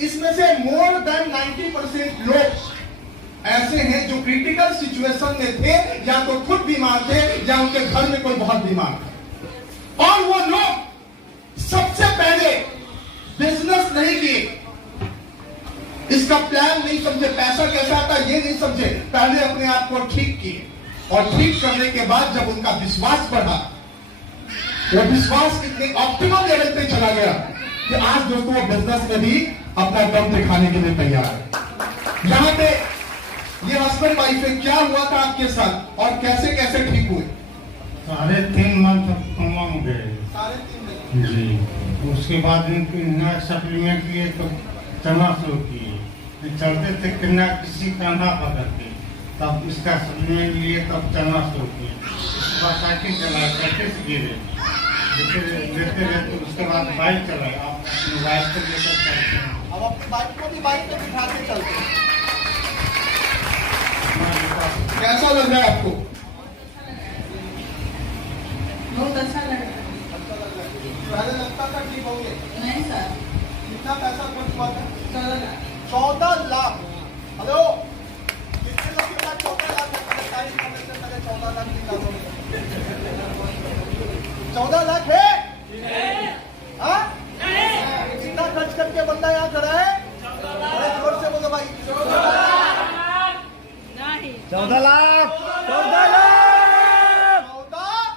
इसमें से मोर देन 90% लोग ऐसे हैं जो क्रिटिकल सिचुएशन में थे, या तो खुद बीमार थे या उनके घर में कोई बहुत बीमार था। और वो लोग सबसे पहले बिजनेस नहीं किए, इसका प्लान नहीं समझे, पैसा कैसा आता ये नहीं समझे, पहले अपने आप को ठीक किए। और ठीक करने के बाद जब उनका विश्वास बढ़ा, वो विश्वास इतने ऑप्टिमल लेवल पे चला गया कि आज दोस्तों वो बिजनेस में भी अपना दम दिखाने के लिए तैयार है। यहाँ पे ये हस्बैंड वाइफ है, क्या हुआ था आपके साथ और कैसे कैसे ठीक हुए? 3.5 मंथ कोमा में गए। 3.5 मंथ जी। उसके बाद इनके सप्लीमेंट लिए तो चलना शुरू किए, चलते थे किन्ना किसी कान्हा पकड़ के, तब इसका सप्लीमेंट लिए तब चलना शुरू किए। उसके बाद साइकिल चलाए, साइकिल से गिरे, लेते रहते उसके बाद बाइक चलाए। आप अपनी बाइक को लेकर चलते हैं। अब अपनी बाइक को भी बाइक पे बिठा के चलते हैं। कैसा लग रहा है आपको? बहुत अच्छा लग रहा है। पहले लगता था ठीक होंगे? नहीं सर। कितना पैसा खर्च हुआ था? 14 14 लाख। हेलो, कितने लोग के पास 14 लाख है? पहले तारीफ करने से पहले 14 लाख निकालोगे। 14 लाख है? हाँ? कितना खर्च करके बंदा यहाँ खड़ा है? बड़े जोर से बोलो भाई। 14 लाख। 14 लाख। 14 लाख। 14 लाख।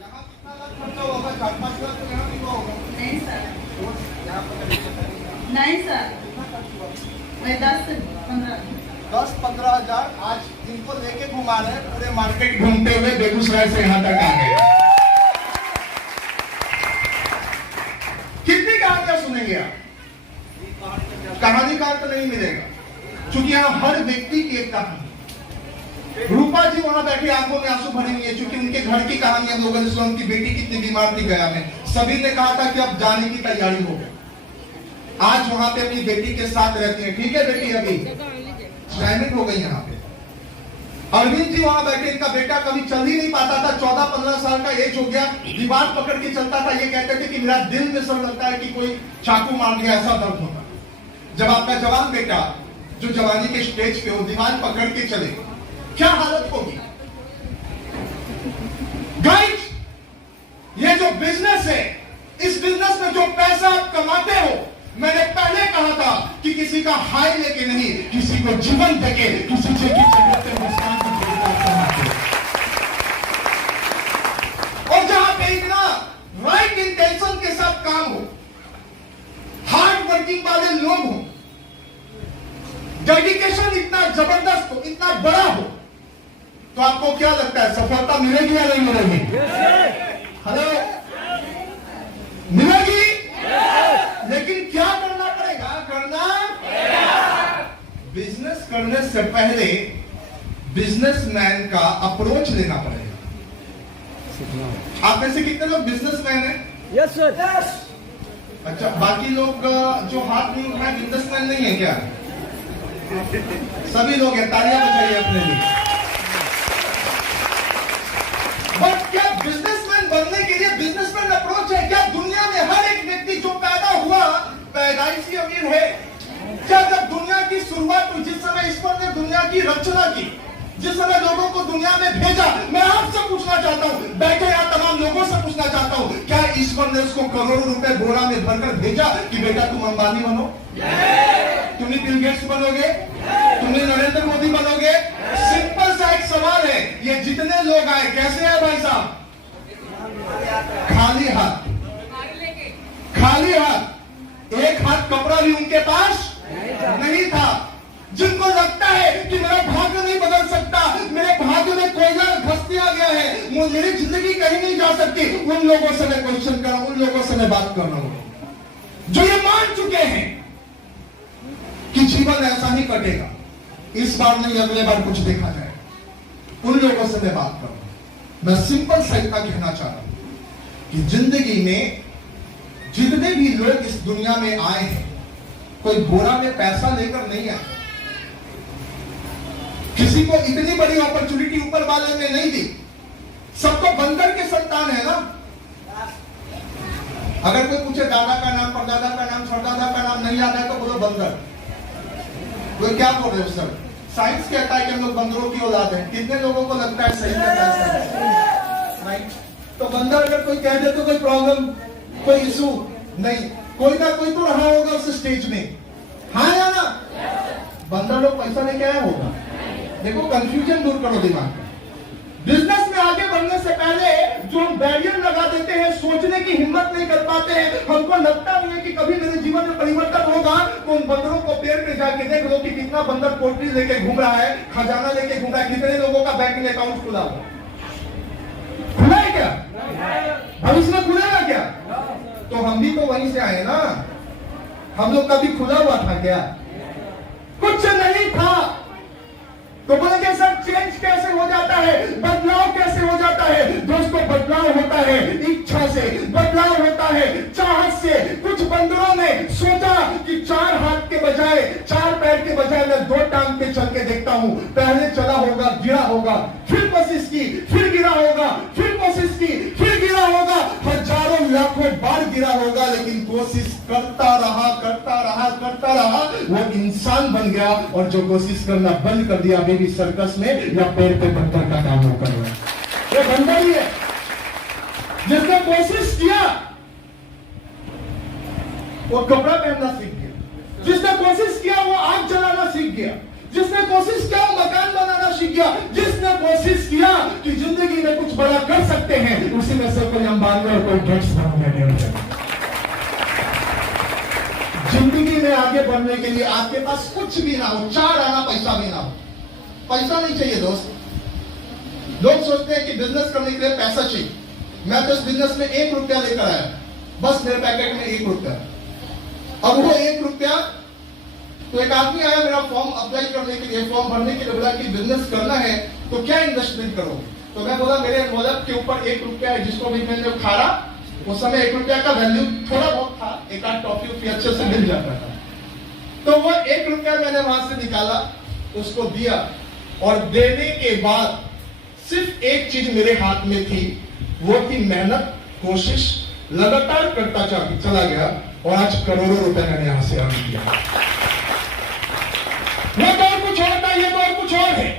यहाँ कितना लाख खर्चा होगा? 4-5 लाख तो यहाँ नहीं होगा। नहीं सर। यहाँ पर नहीं सर। मैं 10 से 15। 10-15 हजार आज इनको लेके घुमा रहे हैं, पूरे मार्केट घूमते हुए बेगूसराय से यहाँ तक आ गए। कितनी कहानियां सुनेंगे आप? कहानी का तो नहीं मिलेगा, क्योंकि यहाँ हर व्यक्ति की एक कहानी। रूपा जी वहां बैठी आंखों में आंसू भरे हुए, क्योंकि उनके घर की कहानी हम लोगों ने सुना। उनकी बेटी कितनी बीमार थी गया में, सभी ने कहा था कि अब जाने की तैयारी हो गई। आज वहां पे अपनी बेटी के साथ रहती है। ठीक है बेटी, अभी रिटायरमेंट हो गई यहाँ पे। अरविंद जी वहां बैठे, इनका बेटा कभी चल ही नहीं पाता था, 14-15 साल का एज हो गया, दीवार पकड़ के चलता था। ये कहते थे कि मेरा दिल में सब लगता है कि कोई चाकू मार दिया, ऐसा दर्द होता। जब आपका जवान बेटा जो जवानी के स्टेज पे हो दीवार पकड़ के चले, क्या हालत होगी? गाइस, ये जो बिजनेस है, इस बिजनेस में जो पैसा आप कमाते हो, मैंने पहले कहा था कि किसी का हाय लेके नहीं, किसी को जीवन देके, किसी से की जरूरत है मुस्कान की जरूरत कमाते। और जहां पे इतना राइट इंटेंशन के साथ काम हो, हार्ड वर्किंग वाले लोग हो, डेडिकेशन इतना जबरदस्त हो, इतना बड़ा हो, तो आपको क्या लगता है सफलता मिलेगी या नहीं मिलेगी? हेलो, मिलेगी? लेकिन क्या करना पड़ेगा? बिजनेस करने से पहले बिजनेसमैन का अप्रोच लेना पड़ेगा। आप में से कितने लोग बिजनेसमैन हैं? Yes sir. अच्छा, बाकी लोग जो हाथ नहीं उठाए बिजनेसमैन नहीं है क्या? सभी लोग हैं, तालियां बजाइए अपने लिए। बट क्या बिजनेसमैन बनने के लिए बिजनेसमैन अप्रोच है? क्या दुनिया में हर एक व्यक्ति जो पैदा हुआ पैदाइशी अमीर है? क्या जब दुनिया की शुरुआत हुई, जिस समय ईश्वर ने दुनिया की रचना की, जिस समय लोगों को दुनिया में भेजा, मैं आपसे पूछना चाहता हूं, बैठे यहाँ तमाम लोगों से पूछना चाहता हूं, क्या ईश्वर ने उसको करोड़ों रुपए बोरा में भरकर भेजा कि बेटा तुम अंबानी बनो, तुम बिल गेट्स बनोगे, तुम नरेंद्र मोदी बनोगे? सिंपल सा एक सवाल है, ये जितने लोग आए कैसे आए भाई साहब? खाली हाथ, खाली हाथ, एक हाथ कपड़ा भी उनके पास नहीं था। जिनको लगता है कि मेरा भाग्य नहीं बदल सकता, मेरे भाग्य में कोयला धस दिया गया है, मेरी जिंदगी कहीं नहीं जा सकती, उन लोगों से मैं क्वेश्चन कर रहा हूं, उन लोगों से मैं बात कर रहा हूं जो ये मान चुके हैं कि जीवन ऐसा ही कटेगा, इस बार नहीं अगले बार कुछ देखा जाए। उन लोगों से मैं बात कर रहा हूं। मैं सिंपल सा इतना कहना चाह रहा हूं कि जिंदगी में जितने भी लोग इस दुनिया में आए हैं, कोई बोरा में पैसा लेकर नहीं आए। किसी को इतनी बड़ी अपॉर्चुनिटी ऊपर वाले ने नहीं दी। सबको बंदर के संतान है ना। अगर कोई पूछे दादा का नाम, परदादा का नाम, सरदादा का नाम नहीं याद है तो बोलो बंदर। कोई क्या बोल रहे हो सर? साइंस कहता है कि हम लोग बंदरों की औलाद हैं। कितने लोगों को लगता है सही कहता है? राइट। तो बंदर अगर कोई कह दे तो कोई प्रॉब्लम, कोई इशू नहीं। कोई ना कोई तो रहा होगा उस स्टेज में, हाँ या ना? बंदर लोग पैसा लेके आया होगा। देखो, कंफ्यूजन दूर करो दिमाग में। बिजनेस में आगे बढ़ने से पहले जो हम बैरियर लगा देते हैं, सोचने की हिम्मत नहीं कर पाते हैं, हमको लगता नहीं है कि कभी मेरे जीवन में परिवर्तन होगा, तो उन बंदरों को पेड़ पे जाके देख लो कि कितना बंदर पोल्ट्री लेके घूम रहा है, खजाना लेके घूम रहा है, कितने लोगों का बैंक में अकाउंट खुला हुआ, खुला है क्या? भविष्य में खुलेगा क्या? तो हम भी तो वहीं से आए ना। हम लोग का भी खुला हुआ था क्या? कुछ नहीं था। तो बोलेंगे सर चेंज कैसे हो जाता है, बदलाव कैसे हो जाता है? दोस्तों, बदलाव होता है इच्छा से, बदलाव होता है चाहत से। कुछ बंदरों ने सोचा कि 4 हाथ के बजाय, 4 पैर के बजाय मैं 2 टांग पे चल के देखता हूं। पहले चला होगा, गिरा होगा, फिर कोशिश की, फिर गिरा होगा, फिर कोशिश की, फिर गिरा होगा, हजारों लाखों बार गिरा होगा, लेकिन कोशिश करता रहा, करता रहा, करता रहा, वो इंसान बन गया। और जो कोशिश करना बंद कर दिया, बेबी सर्कस में या पेड़ पे बंदर का काम हो कर रहा है, वो बंदर ही है। जिसने कोशिश किया वो कपड़ा पहनना सीख गया, जिसने कोशिश किया वो आग जलाना सीख गया, जिसने कोशिश किया वो मकान बनाना सीख गया, जिसने कोशिश किया कि जिंदगी में कुछ बड़ा कर सकते हैं, उसी में से कोई अंबानी और कोई गेट्स बन गया। जिंदगी में आगे बढ़ने के लिए आपके पास कुछ भी ना हो, 4 आना पैसा भी ना हो, पैसा नहीं चाहिए दोस्त। लोग सोचते हैं कि बिजनेस करने के लिए पैसा चाहिए। मैं तो इस बिजनेस में 1 रुपया लेकर आया, बस मेरे पैकेट में 1 रुपया। अब वो 1 रुपया, तो एक आदमी आया मेरा फॉर्म अप्लाई करने के लिए, फॉर्म भरने के लिए, बोला कि बिजनेस करना है तो क्या इन्वेस्टमेंट करोगे? तो मैं बोला मेरे वॉलेट के ऊपर 1 रुपया है, जिसको भी मैंने खारा, उस समय 1 रुपया का वैल्यू थोड़ा बहुत था, एक आध टॉफी अच्छे से मिल जाता था। तो वो 1 रुपया मैंने वहां से निकाला, उसको दिया, और देने के बाद सिर्फ एक चीज मेरे हाथ में थी, वो थी मेहनत, कोशिश। लगातार करता चला गया और आज करोड़ों रुपए मैंने यहां से अर्न किया। वो दौर कुछ और था, ये दौर कुछ और है,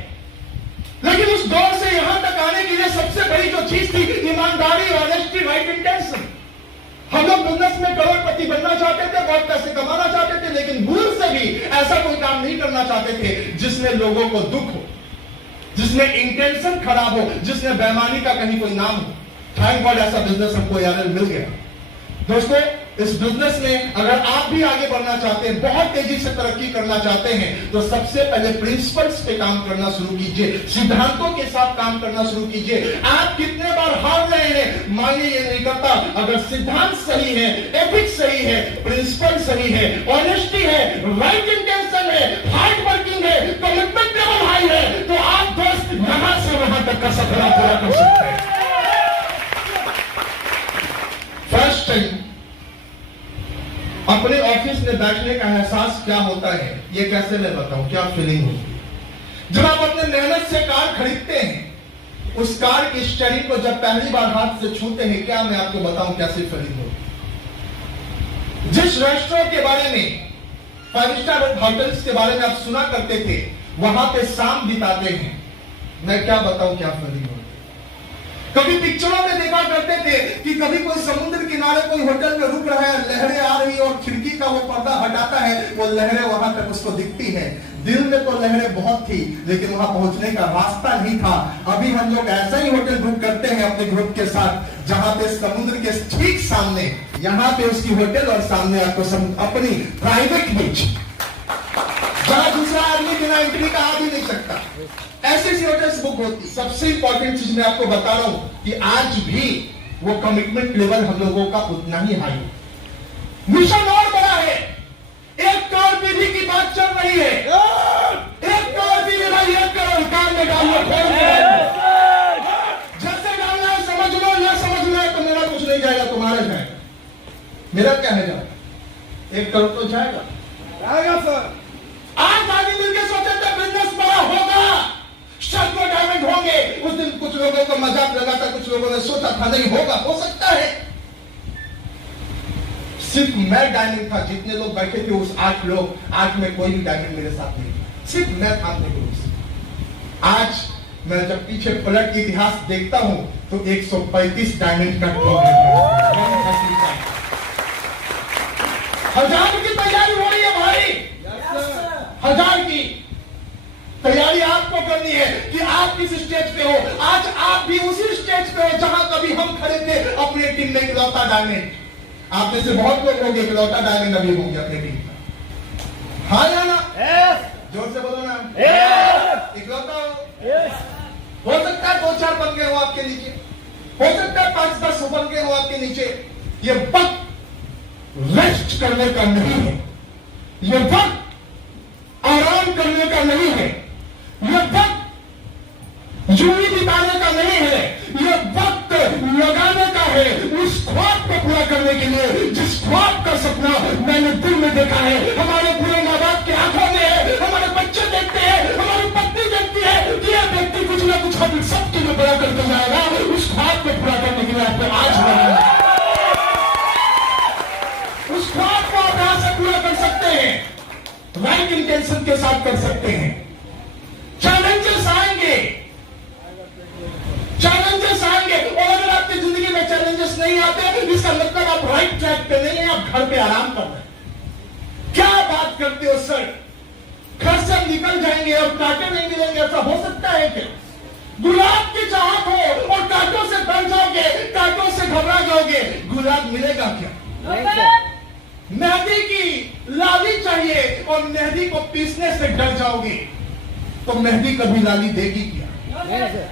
लेकिन उस दौर से यहां तक आने के लिए सबसे बड़ी जो चीज थी, ईमानदारी, ऑनेस्टी, राइट इंटेंशन। हम लोग बिजनेस में करोड़पति बनना चाहते थे, बहुत पैसे कमाना चाहते थे, लेकिन भूल से भी ऐसा कोई काम नहीं करना चाहते थे जिसमें लोगों को दुख हो, जिसमें इंटेंशन खराब हो, जिसमें बेईमानी का कहीं कोई नाम हो। थैंक गॉड ऐसा बिजनेस हमको यार मिल गया। दोस्तों, इस बिजनेस में अगर आप भी आगे बढ़ना चाहते हैं, बहुत तेजी से तरक्की करना चाहते हैं, तो सबसे पहले प्रिंसिपल्स पे काम करना शुरू कीजिए, सिद्धांतों के साथ काम करना शुरू कीजिए। आप कितने बार हार रहे हैं, मानिए ये नहीं करता। अगर सिद्धांत सही है, एथिक्स सही है, प्रिंसिपल सही है, ऑनेस्टी है, राइट इंटेंशन है, हार्ड वर्किंग है, बैठने का एहसास क्या होता है ये कैसे मैं बताऊं, क्या फीलिंग होती है जब आप अपने मेहनत से कार खरीदते हैं, उस कार की स्टीयरिंग को जब पहली बार हाथ से छूते हैं, क्या मैं आपको बताऊं कैसी फीलिंग होती है। जिस रेस्टोरेंट के बारे में, 5 स्टार होटल्स के बारे में आप सुना करते थे, वहां पे शाम बिताते हैं, मैं क्या बताऊं क्या फीलिंग होती है। कभी पिक्चरों में देखा करते थे कि कभी कोई समुद्र किनारे कोई होटल में रुक रहा है, लहरें आ रही और खिड़की का वो पर्दा हटाता है, वो लहरें वहां तक उसको दिखती है। दिल में तो लहरें बहुत थी, लेकिन वहां पहुंचने का रास्ता नहीं था। अभी हम लोग ऐसा ही होटल बुक करते हैं अपने ग्रुप के साथ, जहां पे समुद्र के ठीक सामने, यहाँ पे उसकी होटल और सामने आपको अपनी प्राइवेट बीच, जहां दूसरा आदमी बिना एंट्री का आ भी नहीं सकता, ऐसी सी होटल्स बुक होती। सबसे इंपॉर्टेंट चीज मैं आपको बता रहा हूं कि आज भी वो कमिटमेंट लेवल हम लोगों का उतना ही हाई है। मिशन और बड़ा है, 1 करोड़ पीढ़ी की बात चल रही है। 1 करोड़ पीढ़ी भाई, 1 करोड़ कार में डालिए, जैसे डालना है समझ लो, या समझ लो तो मेरा कुछ नहीं जाएगा, तुम्हारा जाएगा। मेरा क्या है जाएगा, 1 करोड़ तो जाएगा सर। आज आगे मिलकर सोचे थे बिजनेस बड़ा होगा, शर्ट डायमंड होंगे। उस दिन कुछ लोगों को मजाक लगा था, कुछ लोगों ने सोचा था नहीं होगा, हो सकता है। सिर्फ मैं डायमंड था, जितने लोग बैठे थे उस 8 लोग, 8 में कोई भी डायमंड मेरे साथ नहीं था, सिर्फ मैं था अपने ग्रुप से। आज मैं जब पीछे पलट इतिहास देखता हूं तो 135 डायमंड का टॉप 1000 की तैयारी हो रही है भाई, 1000 की तैयारी आपको करनी है कि आप किस स्टेज पे हो। आज आप भी उसी स्टेज पे हो जहां कभी हम खड़े थे अपनी टीम में इकलौता डायमंड। आप में से बहुत लोग होंगे इकलौता डायमंड अभी होंगे अपनी टीम का। हाँ या ना? जोर से बोलो ना। इकलौता हो सकता है 2-4 बन गए हो आपके नीचे, हो सकता है 5-10 बन गए हो आपके नीचे। ये वक्त रेस्ट करने का नहीं है, ये वक्त आराम करने का नहीं है, ये वक्त यूं ही बिताने का नहीं है, ये वक्त लगाने का है उस ख्वाब को पूरा करने के लिए जिस ख्वाब का सपना मैंने दिल में देखा है, हमारे पूरे माँ बाप के आंखों में है, हमारे बच्चे देखते हैं, हमारी पत्नी देखती है कि यह व्यक्ति कुछ ना कुछ हम सबके लिए बड़ा करते जाएगा। उस ख्वाब को पूरा करने के लिए आपको आज लगाना, उस ख्वाब को आप यहां से पूरा कर सकते हैं, राइट इंटेंशन के साथ कर सकते हैं। चैलेंजेस आएंगे, चैलेंजेस आएंगे, और अगर आपकी जिंदगी में चैलेंजेस नहीं आते इसका मतलब आप राइट ट्रैक पे नहीं है, आप घर पे आराम कर रहे हैं। क्या बात करते हो सर, घर से हम निकल जाएंगे और कांटे नहीं मिलेंगे, ऐसा हो सकता है क्या? गुलाब की चाहत हो और कांटों से डर जाओगे, कांटों से घबरा जाओगे, गुलाब मिलेगा क्या? मेहंदी की लाली चाहिए और मेहंदी को पीसने से डर जाओगे तो मेहंदी कभी लाली देगी क्या?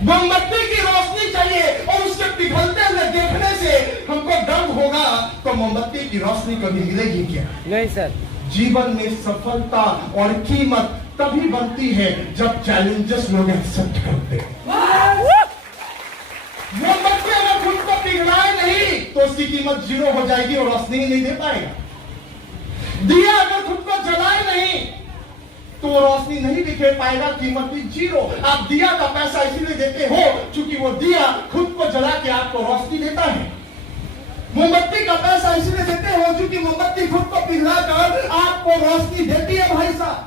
मोमबत्ती की रोशनी चाहिए और उसके पिघलते हुए देखने से हमको डर होगा तो मोमबत्ती की रोशनी कभी मिलेगी क्या? नहीं सर। जीवन में सफलता और कीमत तभी बनती है जब चैलेंजेस लोग एक्सेप्ट करते हैं। मोमबत्ती अगर खुद को पिघलाए नहीं तो उसकी कीमत 0 हो जाएगी और रोशनी ही नहीं दे पाएगा। दिया अगर खुद को जलाए नहीं तो रोशनी नहीं दिखे पाएगा, कीमत भी 0। आप दिया का पैसा इसीलिए देते हो क्योंकि वो दिया खुद को जला के आपको रोशनी देता है। मोमबत्ती का पैसा इसलिए देते हो क्योंकि मोमबत्ती खुद को पिघलाकर आपको रोशनी देती है भाई साहब।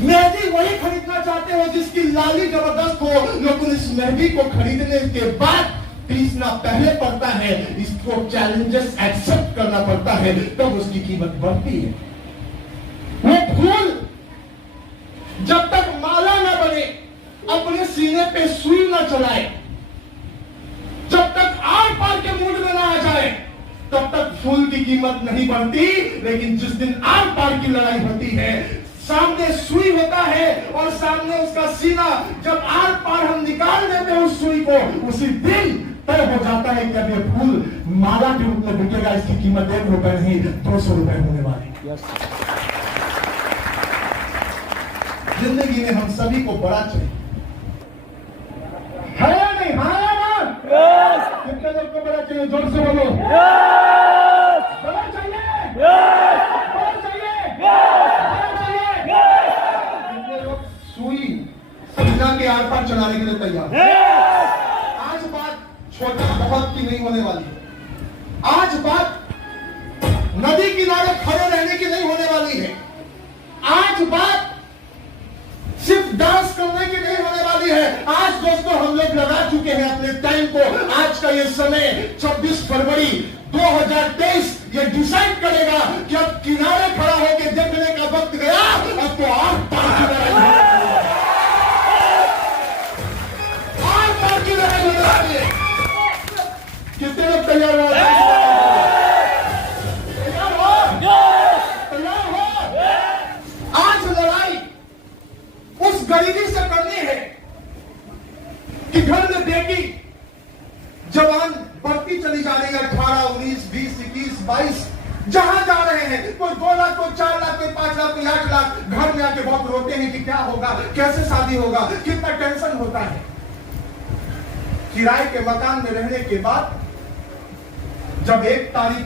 मेहंदी वही खरीदना चाहते हो जिसकी लाली जबरदस्त हो, लेकिन इस मेहंदी को खरीदने के बाद पीसना पहले पड़ता है, इसको चैलेंजेस एक्सेप्ट करना पड़ता है, तब उसकी कीमत बढ़ती है। वो फूल जब तक माला न बने, अपने सीने पे सुई न चलाए, जब तक आर पार के मूड में ना आ जाए, तब तक फूल की कीमत नहीं बढ़ती। लेकिन जिस दिन आर पार की लड़ाई होती है, सामने सुई होता है और सामने उसका सीना, जब आर पार हम निकाल देते हैं उस सुई को, उसी दिन तय हो जाता है कि अब ये फूल माला के रूप में बिकेगा, इसकी कीमत 1 रुपए नहीं 200 रुपए होने वाली। जिंदगी में हम सभी को बड़ा चाहिए, है या नहीं? हाँ या ना? कितने लोग को बड़ा चाहिए? जोर से बोलो। बड़ा चाहिए। के आर पार चलाने के लिए तैयार है। आज बात छोटा बहुत की नहीं होने वाली है। आज बात नदी किनारे खड़े रहने की नहीं होने वाली है। आज बात सिर्फ डांस करने की नहीं होने वाली है। आज दोस्तों हम लोग लगा चुके हैं अपने टाइम को। आज का ये समय 26 फरवरी 2023 ये डिसाइड करेगा कि अब किनारे खड़ा होकर देखने का वक्त गया। अब तो और पार की लड़ाई होने वाली है। कितने लोग तैयार हो? तैयार हो? आज लड़ाई उस गरीबी से करनी है कि घर में बेटी जवान बढ़ती चली जा रही है। 18, 19, 20, 21, 22 जहां जा रहे हैं। कोई 2 लाख, कोई 4 लाख, कोई 5 लाख, कोई 8 लाख। घर में आके बहुत रोते हैं कि क्या होगा, कैसे शादी होगा, कितना टेंशन होता है। किराए के मकान में रहने के बाद जब 1 तारीख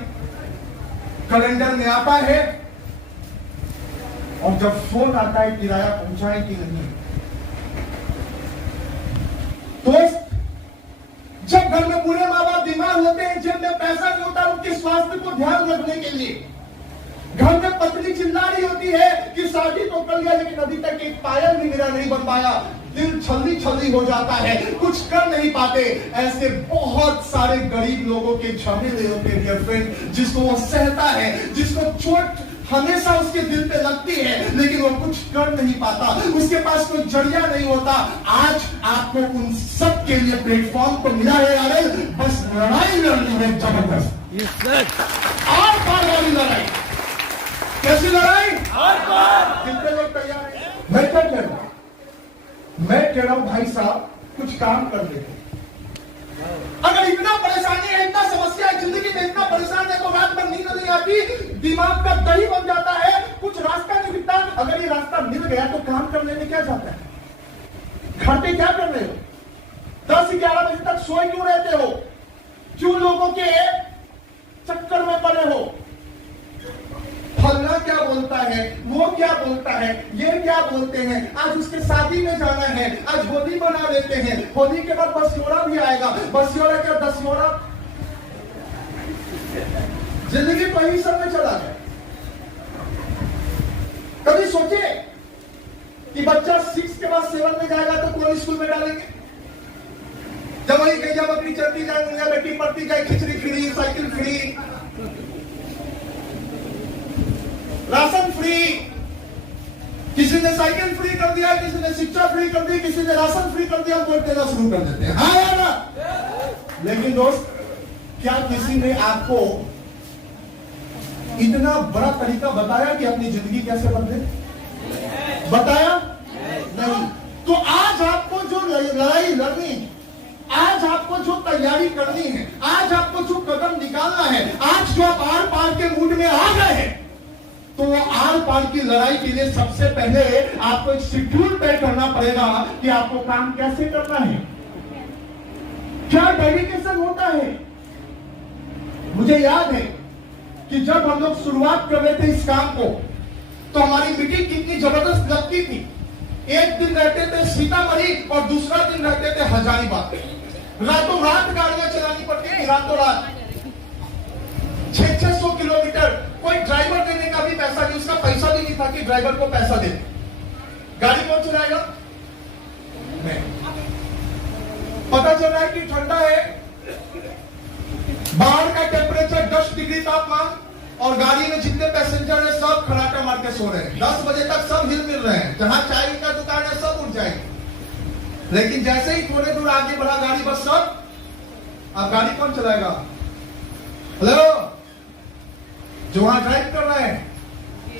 कैलेंडर में आता है और जब फोन आता है किराया पहुंचाए कि नहीं। दोस्त, जब घर में पूरे माँ बाप बीमार होते हैं, जेब में पैसा नहीं होता उनके स्वास्थ्य को ध्यान रखने के लिए, घर में पत्नी चिल्ला रही होती है कि शादी तो कर लिया लेकिन अभी तक एक पायल भी मेरा नहीं बन पाया, दिल छल्ली छल्ली हो जाता है, कुछ कर नहीं पाते। ऐसे बहुत सारे गरीब लोगों के झमेले होते हैं डियर फ्रेंड, जिसको वो सहता है, जिसको चोट हमेशा उसके दिल पे लगती है लेकिन वो कुछ कर नहीं पाता, उसके पास कोई जरिया नहीं होता। आज आपको उन सब के लिए प्लेटफॉर्म तो मिला है यार, बस लड़ाई लड़नी है जबरदस्त। और पार वाली लड़ाई। कैसी लड़ाई? कितने लोग तैयार हैं? मैं क्या कह रहा हूं? मैं कह रहा हूं भाई साहब कुछ काम कर लेते। अगर इतना परेशानी है, इतना समस्या है जिंदगी में, इतना परेशान है तो रात भर नींद नहीं आती, दिमाग का दही बन जाता है, कुछ रास्ता नहीं मिलता। अगर ये रास्ता मिल गया तो काम करने में क्या जाता है? घर पे क्या कर रहे हो? 10-11 बजे तक सोए क्यों रहते हो? क्यों लोगों के चक्कर में पड़े हो? फलना क्या बोलता है, वो क्या बोलता है, ये क्या बोलते हैं, आज उसके शादी में जाना है, आज होली मना लेते हैं, होली के बाद बसियोरा भी आएगा, बसियोरा का दसियोरा, जिंदगी तो यही सब में चला गया। कभी सोचे कि बच्चा 6 के बाद 7 में जाएगा तो कौन स्कूल में डालेंगे? जब वही गैया बकरी चलती जाए, मुनिया बेटी पढ़ती जाए, खिचड़ी free, cycle free, ration free, किसी ने साइकिल फ्री कर दिया, किसी ने शिक्षा फ्री कर दी, किसी ने राशन फ्री कर दिया, वोट देना शुरू कर देते हैं। हाँ या ना? लेकिन दोस्त, क्या किसी ने आपको इतना बड़ा तरीका बताया कि अपनी जिंदगी कैसे बदले? बताया नहीं। तो आज आपको जो लड़ाई लड़नी, आज आपको जो तैयारी करनी है, आज आपको जो कदम निकालना है, आज जो आप आर पार के मूड में आ गए हैं, तो वो आर पार की लड़ाई के लिए सबसे पहले आपको एक शेड्यूल तय करना पड़ेगा कि आपको काम कैसे करना है, क्या डेडिकेशन होता है। मुझे याद है कि जब हम लोग शुरुआत कर रहे थे इस काम को तो हमारी मीटिंग कितनी जबरदस्त लगती थी। एक दिन रहते थे सीतामढ़ी और दूसरा दिन रहते थे हजारीबाग। रातों रात गाड़ियां चलानी पड़ती थी, रातों रात 600 किलोमीटर। कोई ड्राइवर देने का भी पैसा नहीं, उसका पैसा भी नहीं था कि ड्राइवर को पैसा दे। गाड़ी कौन चलाएगा? मैं। पता चल रहा है कि ठंडा है, बाहर का टेम्परेचर 10 डिग्री तापमान, और गाड़ी में जितने पैसेंजर है सब खराटा मार के सो रहे हैं। 10 बजे तक सब हिल मिल रहे हैं, जहां चाय का दुकान है सब उठ जाएंगे। लेकिन जैसे ही थोड़े दूर आगे बढ़ा गाड़ी, बस सब, अब गाड़ी कौन चलाएगा? हेलो, जो वहां ड्राइव कर रहे हैं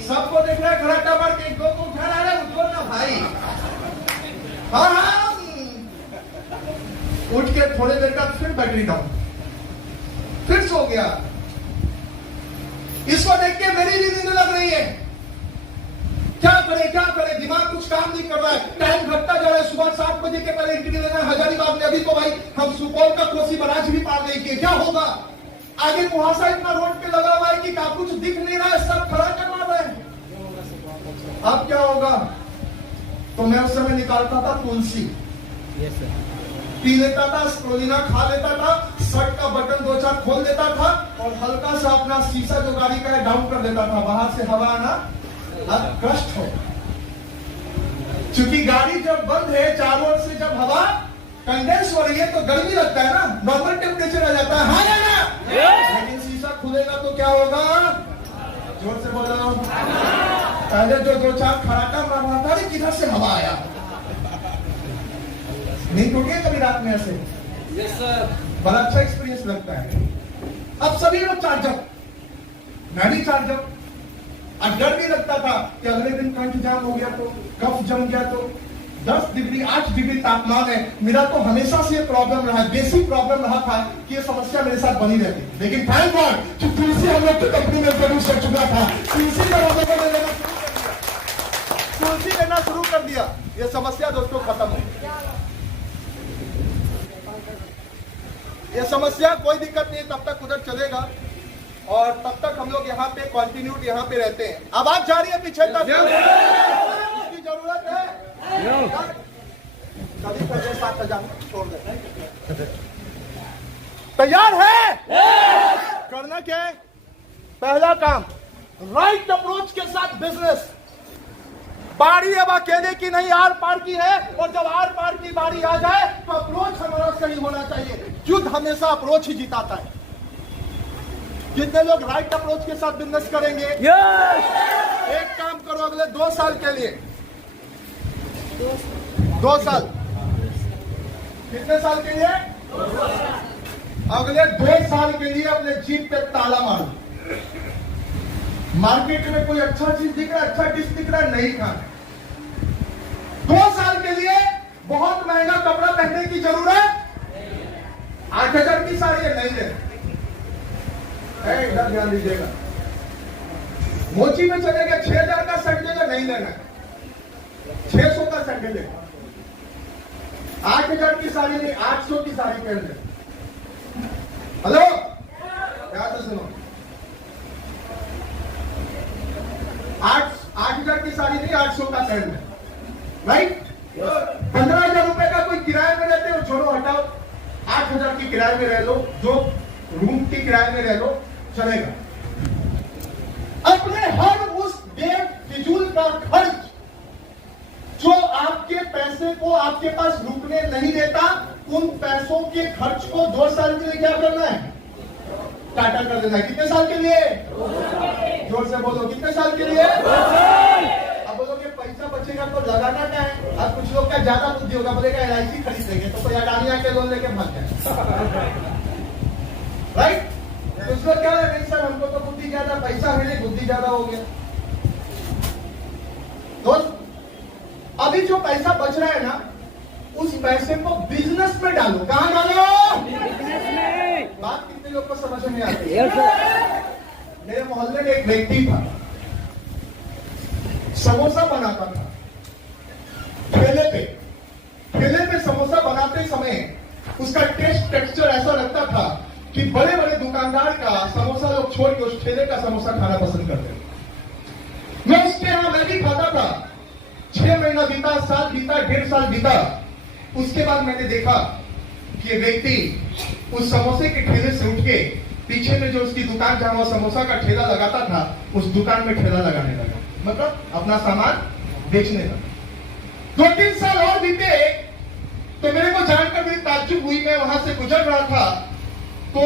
सबको देख रहा है खराटा मार के, को उठा रहा है, उठो ना भाई। हाँ, उठ के थोड़ी देर तक फिर बैटरी डाउन, फिर सो गया। इसको देख के मेरी भी नींद लग रही है। क्या करे, दिमाग कुछ काम नहीं कर रहा है। टाइम घटता जा रहा है। सुबह 7 बजे के पहले इंटरव्यू लेना है हजारीबाग में, अभी तो भाई हम सुपौल का कोसी बराज भी पार नहीं किए। क्या होगा आगे? कुहासा इतना रोड पे लगा हुआ है कि क्या कुछ दिख नहीं रहा है, सब खड़ा करवा रहे हैं। अब क्या होगा? तो मैं उस समय निकालता था तुलसी। पी लेता था, स्प्रोलिना खा लेता था, शर्ट का बटन 2-4 खोल देता था और हल्का सा अपना शीशा जो गाड़ी का है डाउन कर देता था, बाहर से हवा आना अब कष्ट हो। क्योंकि गाड़ी जब बंद है, चारों ओर से जब हवा कंडेंस हो रही है तो गर्मी लगता है ना, नॉर्मल टेम्परेचर आ जाता है, हाँ या ना? लेकिन शीशा खुलेगा तो क्या होगा? जोर से बोलो। पहले जो 2-4 खराटा मार रहा था, किधर से हवा आया? नहीं टूट गया कभी रात में ऐसे? Yes sir. बड़ा अच्छा एक्सपीरियंस लगता है। अब सभी लोग चार्जअप, मैं भी चार्जअप। अब डर भी लगता था कि अगले दिन कंठ जाम हो गया तो, कफ जम गया तो। 10 डिग्री 8 डिग्री तापमान है। मेरा तो हमेशा से ये प्रॉब्लम रहा है, बेसिक प्रॉब्लम रहा था कि ये समस्या मेरे साथ बनी रहती। लेकिन थैंक गॉड कि तुलसी हम लोग की कंपनी में प्रोड्यूस कर चुका था, तुलसी का हम लोगों ने लेना शुरू कर दिया, तुलसी लेना शुरू कर दिया, ये समस्या दोस्तों खत्म हो गई। ये समस्या कोई दिक्कत नहीं, तब तक उधर चलेगा और तब तक हम लोग यहाँ पे कंटिन्यूट यहाँ पे रहते हैं। आवाज जा रही है पीछे तक, इसकी जरूरत है। सभी पहले 7,000 छोड़ दे। तैयार है? करना क्या है? पहला काम, राइट अप्रोच के साथ बिजनेस। बारी अब अकेले की नहीं, आर पार की है, और जब आर पार की बारी आ जाए तो अप्रोच हमारा सही होना चाहिए। युद्ध हमेशा अप्रोच ही जिताता है। कितने लोग राइट अप्रोच के साथ बिजनेस करेंगे? एक काम करो, अगले 2 साल के लिए, 2 साल, कितने साल के लिए? अगले 2 साल के लिए अपने जीप पे ताला मारो। मार्केट में कोई अच्छा चीज दिख रहा है, अच्छा डिश दिख रहा है, नहीं खाना। 2 साल के लिए बहुत महंगा कपड़ा पहनने की जरूरत, 8,000 की साड़ी है, नहीं लेना। इधर ध्यान दीजिएगा, मोची में चलेगा 6,000 का शर्ट लेगा, नहीं लेना, 600 का शर्ट लेगा। 8,000 की साड़ी नहीं, 800 की साड़ी पहन ले। हेलो, ध्यान से सुनो, 8,000 की साड़ी नहीं, 800 का पहन ले, राइट? 15,000 रुपए का कोई किराए में रहते हो, छोड़ो हटाओ, 8,000 की किराए में रह लो, जो रूम की किराए में रह लो, चलेगा। अपने हर उस बेफिजूल का खर्च जो आपके पैसे को आपके पास रुकने नहीं देता, उन पैसों के खर्च को 2 साल के लिए क्या करना है? टाटा कर देना है। कितने साल के लिए? जोर से बोलो, कितने साल के लिए? अब बोलोगे पैसा बचेगा तो लगाना क्या है? अब कुछ लोग का ज्यादा बुद्धि होगा, बोलेगा LIC खरीद लेंगे तो कोई अडानी आके लोन लेके भाग जाए, राइट? कुछ लोग क्या लगे, सर हमको तो बुद्धि ज्यादा, पैसा है नहीं, बुद्धि ज्यादा हो गया। दोस्त, अभी जो पैसा बच रहा है ना, उस पैसे को बिजनेस में डालो। कहां डालो? बात कितने लोग को समझ में आती है? मेरे मोहल्ले में एक व्यक्ति था, समोसा बनाता था ठेले पे समोसा बनाते समय उसका टेस्ट टेक्सचर ऐसा लगता था कि बड़े बड़े दुकानदार का समोसा लोग छोड़ के उस ठेले का समोसा खाना पसंद करते थे। मैं उसके यहां मैं भी खाता था। 6 महीना बीता, साल बीता, 1.5 साल बीता। उसके बाद मैंने देखा कि ये व्यक्ति उस समोसे के ठेले से उठ के पीछे में जो उसकी दुकान जहां वो समोसा का ठेला लगाता था, उस दुकान में ठेला लगाने लगा, मतलब अपना सामान बेचने लगा। 2-3 साल और बीते तो मेरे को जानकर मेरी ताज्जुब हुई। मैं वहां से गुजर रहा था तो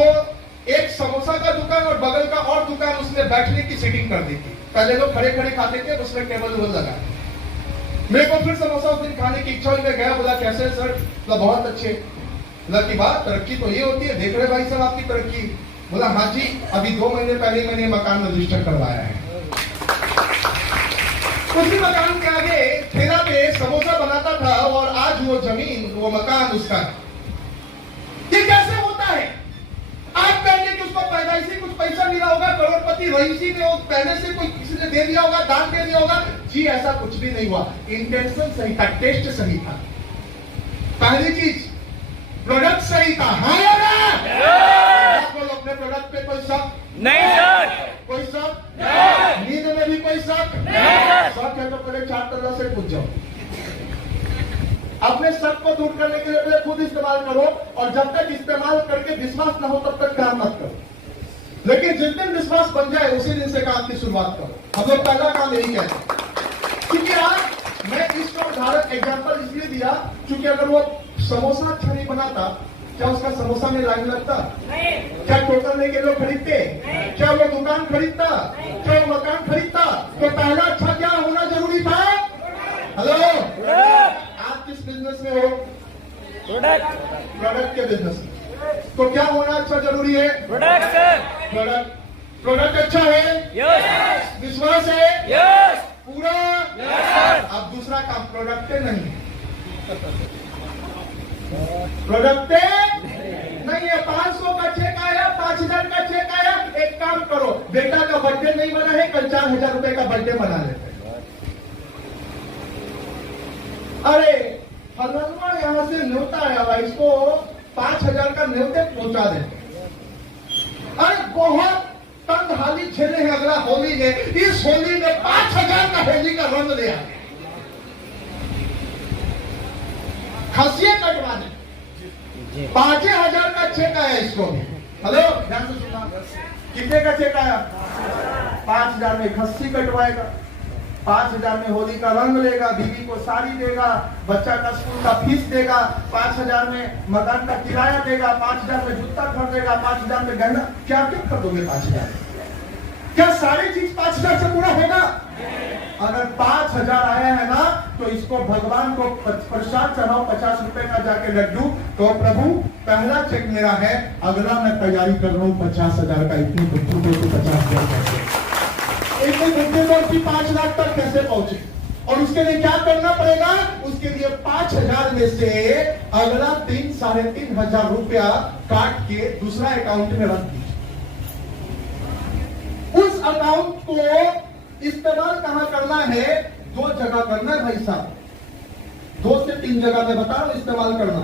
एक समोसा का दुकान और बगल का और दुकान उसने बैठने की सेटिंग कर दी थी। पहले लोग खड़े खड़े खाते थे, उसमें टेबल लगा। मेरे को फिर समोसा उस दिन खाने की इच्छा हुई। मैं गया, बोला कैसे सर? बोला बहुत अच्छे। बोला की बात, तरक्की तो ये होती है, देख रहे भाई साहब आपकी तरक्की। बोला हाँ जी, अभी 2 महीने पहले मैंने मकान रजिस्टर करवाया है। उसी मकान के आगे ठेला पे समोसा बनाता था और आज वो जमीन, वो मकान उसका। ये कैसे होता है? आप कहेंगे कि उसको पैदाइशी कुछ पैसा मिला होगा, करोड़पति रईसी ने पहले से कोई किसी ने दे दिया होगा, दान दे दिया होगा। जी ऐसा कुछ भी नहीं हुआ। इंटेंशन सही था, टेस्ट सही था। पहली चीज, प्रोडक्ट सही था। हाँ या ना? बोलो अपने प्रोडक्ट पे कोई शक नहीं सर। कोई शक नहीं। नींद में भी कोई शक नहीं। शक है तो पहले 4 तल्ला से पूछ जाओ। अपने शक को दूर करने के लिए पहले खुद इस्तेमाल करो, और जब तक इस्तेमाल करके विश्वास न हो तब तक काम मत करो। लेकिन जिस दिन विश्वास बन जाए उसी दिन से काम की शुरुआत करो। हम लोग पहला काम यही कहते हैं। क्योंकि आज मैं इसका उदाहरण एग्जाम्पल इसलिए दिया क्योंकि अगर वो समोसा अच्छा नहीं बनाता, क्या उसका समोसा में लाइन लगता? क्या टोकन लेके लोग खरीदते? क्या वो दुकान खरीदता? क्या वो मकान खरीदता? तो पहला अच्छा क्या होना जरूरी था? हेलो, आप किस बिजनेस में हो? प्रोडक्ट के बिजनेस में। तो क्या होना अच्छा जरूरी है? प्रोडक्ट अच्छा है, विश्वास है पूरा। अब दूसरा काम प्रोडक्ट नहीं, प्रोडक्ट नहीं है। 500 का चेक आया, 5000 का चेक आया, एक काम करो, बेटा का बर्थडे नहीं बना है, कल 4000 रुपए का बर्थडे बना लेते। अरे फलनवा यहां से न्योता आया हुआ, इसको 5000 का न्योते पहुंचा देते। अरे बहुत तंगहाली झेले हैं अगला होली में, इस होली में 5000 का होली का रंग ले आए, खसिया कटवाने। 5000 का चेक आया इसको भी। हेलो, ध्यान से सुना, कितने का चेक आया? 5000 में खस्सी कटवाएगा, 5000 में होली का रंग लेगा, बीवी को साड़ी देगा, बच्चा का स्कूल का फीस देगा, 5000 में मकान का किराया देगा, 5000 में जूता खरीदेगा, 5000 में गहना। क्या क्या खरीदोगे 5000? क्या सारी चीज 5000 से पूरा होगा? अगर 5000 आया है ना तो इसको भगवान को प्रसाद चढ़ाओ 50 रुपए का जाके लड्डू, तो प्रभु पहला चेक मेरा है, अगला मैं तैयारी कर रहा हूँ 50,000 का। इतनी बुद्धि दो तो 50,000 कैसे, इतनी बुद्धि दो कि 5 लाख तक कैसे पहुंचे। और उसके लिए क्या करना पड़ेगा? उसके लिए 5000 में से अगला 3-3,500 रुपया काट के दूसरा अकाउंट में रख दीजिए। उस अकाउंट को इस्तेमाल कहां करना है? 2 जगह करना है भाई साहब, 2 से 3 जगह मैं बता रहा हूं इस्तेमाल करना।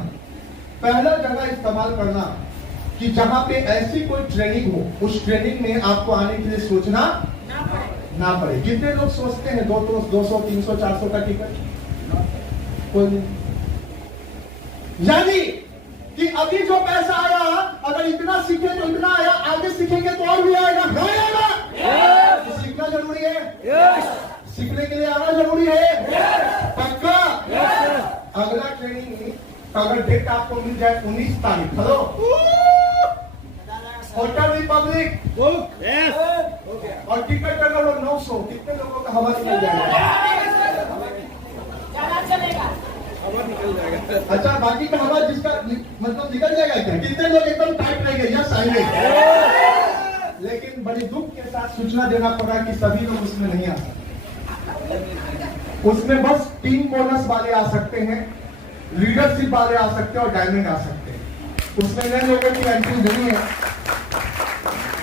पहला जगह इस्तेमाल करना कि जहां पे ऐसी कोई ट्रेनिंग हो, उस ट्रेनिंग में आपको आने के लिए सोचना ना पड़े। कितने लोग सोचते हैं 200, 300, 400 का टिकट? कोई नहीं। यानी कि अभी जो पैसा आया, अगर इतना सीखे तो इतना आया, आगे सीखेंगे तो और भी आएगा। तो सीखना जरूरी है, सीखने के लिए आना जरूरी है, पक्का। अगला ट्रेनिंग अगर डेट आपको मिल जाए 19 तारीख, हेलो, होटल रिपब्लिक और टिकट अगर 900, कितने लोगों का हवा निकल जाएगा? अच्छा, बाकी का हवा जिसका मतलब निकल जाएगा क्या? कितने लोग एकदम टाइट रहेंगे? यस आएंगे। लेकिन बड़ी दुख के साथ सूचना देना पड़ा कि सभी लोग उसमें नहीं आ सकते। उसमें बस टीम बोनस वाले आ सकते हैं, लीडरशिप वाले आ सकते हैं और डायमंड आ सकते हैं। उसमें नए लोगों की एंट्री नहीं है।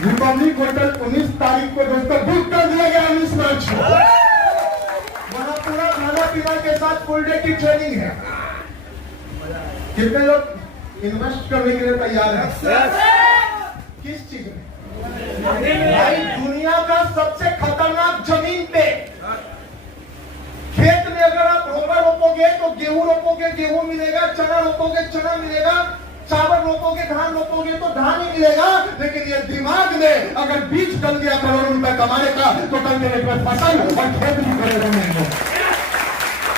रिपब्लिक होटल 19 तारीख को दोस्तों बुक कर दिया गया 19 मार्च को। वहां पूरा खाना पीना के साथ फुल डे की ट्रेनिंग है। कितने लोग इन्वेस्ट करने के लिए तैयार हैं? किस चीज में? भाई दुनिया का सबसे खतरनाक जमीन पे, खेत में अगर आप रोपोगे तो गेहूं रोपोगे, गेहूं मिलेगा, चना रोपोगे, चना मिलेगा, चावल रोपोगे, धान रोपोगे तो धान ही मिलेगा। लेकिन ये दिमाग में अगर बीज डल गया करोड़ों रुपए कमाने का, तो कल मेरे पे फसल और खेत भी करोड़ों में।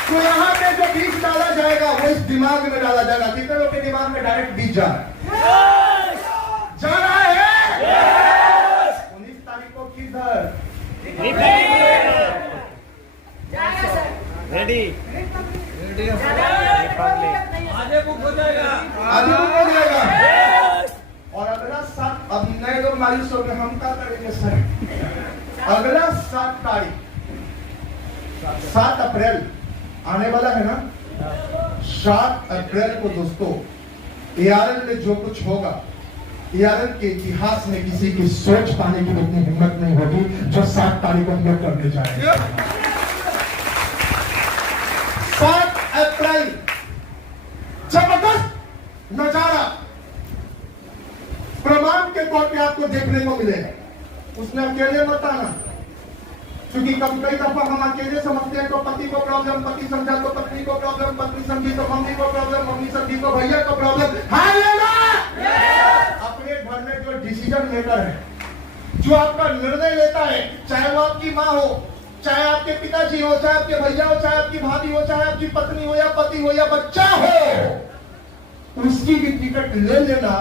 तो यहाँ पे जो बीज डाला जाएगा वो इस दिमाग में डाला जाएगा। कितने लोग के दिमाग में डायरेक्ट बीज जा रहा है? 19 तारीख को किधर? रेडी आगे बुक हो जाएगा, आगे बुक हो जाएगा। और अगला 7, अब नए लोग मायूस हो गए, हम क्या करेंगे सर? अगला 7 तारीख, 7 अप्रैल आने वाला है ना। 7 अप्रैल को दोस्तों ARL में जो कुछ होगा, ARL के इतिहास में किसी की सोच पाने की उतनी हिम्मत नहीं होगी जो 7 तारीख को हम लोग करने जाएंगे। 7 अप्रैल जबरदस्त नजारा प्रमाण के तौर पे आपको देखने को मिलेगा। उसमें अकेले मत आना, क्योंकि कभी कई दफा हम अकेले समझते हैं तो पति को प्रॉब्लम, पति समझा तो पत्नी को प्रॉब्लम, पत्नी समझी तो मम्मी को प्रॉब्लम, मम्मी समझी तो भैया को प्रॉब्लम। हाँ या ना? अपने घर में जो डिसीजन मेकर है, जो आपका निर्णय लेता है, चाहे वो आपकी माँ हो, चाहे आपके पिताजी हो, चाहे आपके भैया हो, चाहे आपकी भाभी हो, चाहे आपकी पत्नी हो या पति हो या बच्चा हो, उसकी भी टिकट ले लेना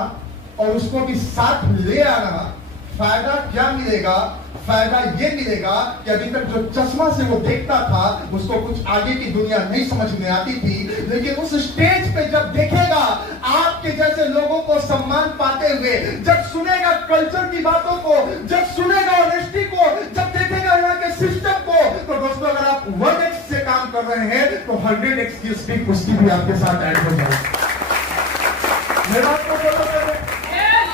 और उसको भी साथ ले आना। फायदा क्या मिलेगा? फायदा ये मिलेगा कि अभी तक जो चश्मा से वो देखता था उसको कुछ आगे की दुनिया नहीं समझ में आती थी, लेकिन उस स्टेज पे जब देखेगा आपके जैसे लोगों को सम्मान पाते हुए, जब सुनेगा कल्चर की बातों को, जब सुनेगा ऑनेस्टी को, जब देखेगा यहाँ के सिस्टम को, तो दोस्तों अगर आप 1x से काम कर रहे हैं तो 100x की स्पीड उसकी भी आपके साथ ऐड हो जाएगी। मेरा आपको फॉलो कर रहे हैं,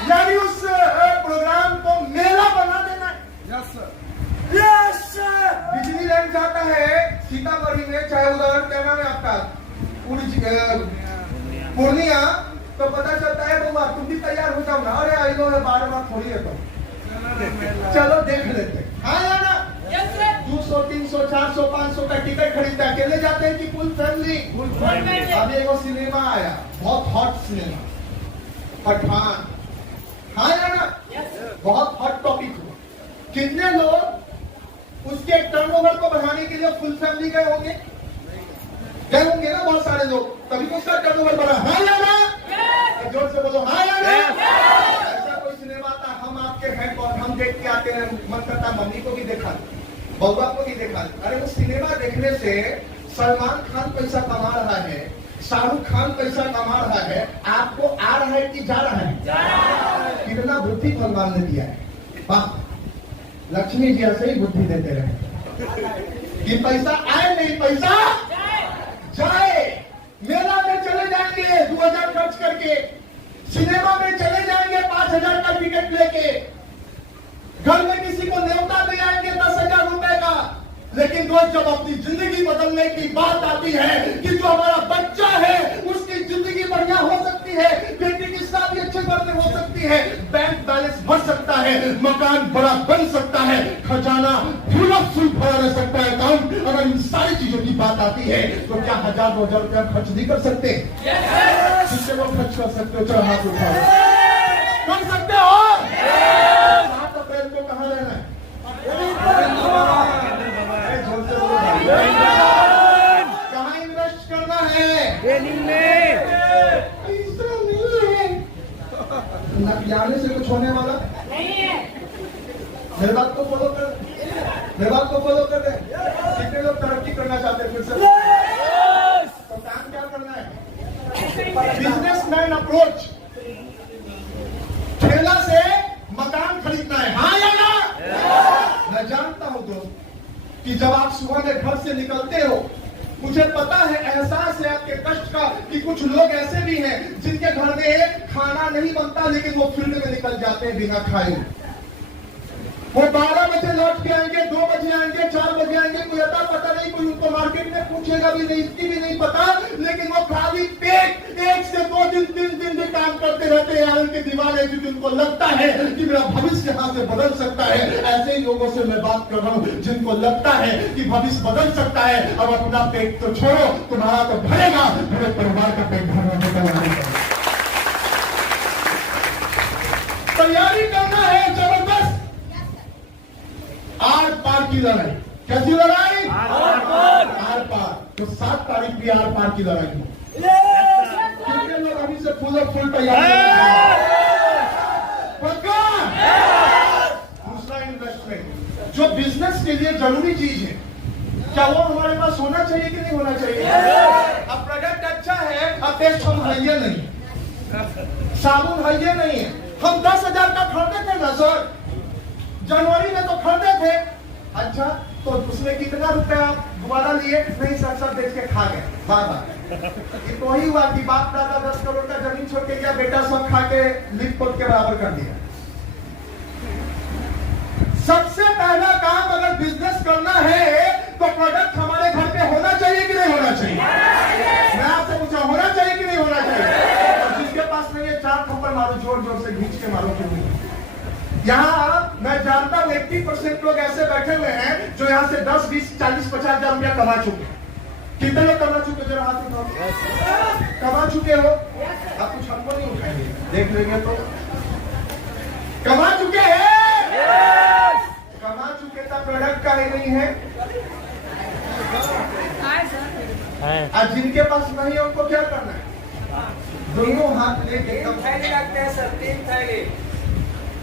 यानी उस प्रोग्राम को मेला बना देना है। Yes sir, yes sir. बिजली लाइन जाता है सीतामढ़ी में, चाहे उदाहरण क्या नाम है आपका, पूर्णिया, तो पता चलता है वो तुम भी तैयार हो जाओ ना, अरे आई लो 12 बार थोड़ी है, तो चलो देख लेते। हाँ या ना? 200, 300, 400, 500 का टिकट खरीदते अकेले जाते हैं कि फुल फैमिली? अभी एगो सिनेमा आया, बहुत हॉट सिनेमा, पठान। हाँ या ना? बहुत हॉट टॉपिक हुआ। कितने लोग उसके टर्नओवर को बढ़ाने के लिए फुल फैमिली गए होंगे? गए होंगे ना बहुत सारे लोग, तभी तो उसका टर्नओवर बढ़ा। हाँ या ना? जोर से बोलो हाँ या ना? ऐसा कोई सिनेमा था, हम आपके हैं और हम देख के आते हैं, मन करता मम्मी को भी देखा, बउआ को भी देखा। अरे वो सिनेमा देखने से सलमान खान पैसा कमा रहा है, शाहरुख खान पैसा कमा रहा है, आपको आ रहा है कि जा रहा है? कितना बुद्धि भगवान ने दिया है। वाह, लक्ष्मी जी ऐसे ही बुद्धि देते रहे कि पैसा आए नहीं पैसा जाए। मेला में चले जाएंगे 2000 खर्च करके, सिनेमा में चले जाएंगे 5000 का टिकट लेके, घर में किसी को न्योता दे आएंगे 10,000 रुपए का। लेकिन दोस्त जब अपनी जिंदगी बदलने की बात आती है कि जो हमारा बच्चा है उसकी जिंदगी बढ़िया हो सकती है, बेटी की शादी अच्छे घर में हो सकती है, बैंक बैलेंस बढ़ सकता है, मकान बड़ा बन सकता है, खजाना फूला फूल भरा रह सकता है अकाउंट, अगर इन सारी चीजों की बात आती है तो क्या 1000-2000 रुपया खर्च नहीं कर सकते? कितने लोग खर्च कर सकते हो? चलो हाथ उठाओ, कर सकते हो? 7 अप्रैल को कहाँ रहना है? कहाँ इन्वेस्ट करना है? ट्रेनिंग में। पैसा नहीं है, नकियाने से कुछ होने वाला नहीं है। मेरे बात को फॉलो कर, मेरे बात को फॉलो कर रहे। कितने लोग तरक्की करना चाहते हैं फिर से? तो काम क्या करना है? बिजनेसमैन अप्रोच, ठेला से मकान खरीदना है। हाँ या ना? मैं जानता हूं दोस्त कि जब आप सुबह में घर से निकलते हो, मुझे पता है, एहसास है आपके कष्ट का कि कुछ लोग ऐसे भी हैं जिनके घर में खाना नहीं बनता लेकिन वो फील्ड में निकल जाते हैं बिना खाए। वो 12 बजे लौट के आएंगे, 2 बजे आएंगे, 4 बजे आएंगे, कोई अता पता नहीं, कोई उनको मार्केट में पूछेगा भी नहीं, इसकी भी नहीं पता, लेकिन वो खाली पेट 1 से 2 दिन 3 दिन भी काम करते रहते हैं। उनके दिमाग है क्योंकि उनको लगता है कि मेरा भविष्य यहाँ से बदल सकता है। ऐसे ही लोगों से मैं बात कर रहा हूँ जिनको लगता है कि भविष्य बदल सकता है। अब अपना पेट तो छोड़ो, तुम्हारा तो भरेगा, पूरे परिवार का पेट भरना। तैयारी करना है जबरदस्त, आर पार की लड़ाई। कैसी लड़ाई? आर पार। तो 7 तारीख की आर पार की लड़ाई हो। कितने लोग अभी से फुल तैयारी? पक्का? दूसरा इन्वेस्टमेंट जो बिजनेस के लिए जरूरी चीज है, क्या वो हमारे पास होना चाहिए कि नहीं होना चाहिए? अब प्रोडक्ट अच्छा है, अब टेस्ट हम है नहीं, साबुन है नहीं है। हम 10,000 का खरीदे थे ना सर, जनवरी में तो खरीदे थे। अच्छा, तो उसमें कितना रुपया दोबारा लिए? नहीं सर, सब बेच के खा गए। बार ये तो ही हुआ कि बाप दादा 10 करोड़ का जमीन छोड़ के गया, बेटा सब खा के लिप पोत के बराबर कर दिया। सबसे पहला काम अगर बिजनेस करना है तो प्रोडक्ट हमारे घर पे होना चाहिए कि नहीं होना चाहिए? मैं आपसे पूछा, होना चाहिए कि नहीं होना चाहिए? और जिसके पास नहीं है 4 थप्पड़ मारो, जोर जोर से खींच के मारो। क्यों नहीं? यहाँ मैं जानता हूँ 80% लोग ऐसे बैठे हुए हैं जो यहाँ से 10, 20, 40, 50 हजार रुपया कमा चुके हैं। कितने लोग कमा चुके जरा हाथ उठाओ। कमा चुके हो आप? कुछ हमको नहीं उठाएंगे, देख लेंगे तो। कमा चुके हैं, कमा चुके तो प्रोडक्ट का ही नहीं है। आज जिनके पास नहीं है उनको क्या करना है? दोनों हाथ लेके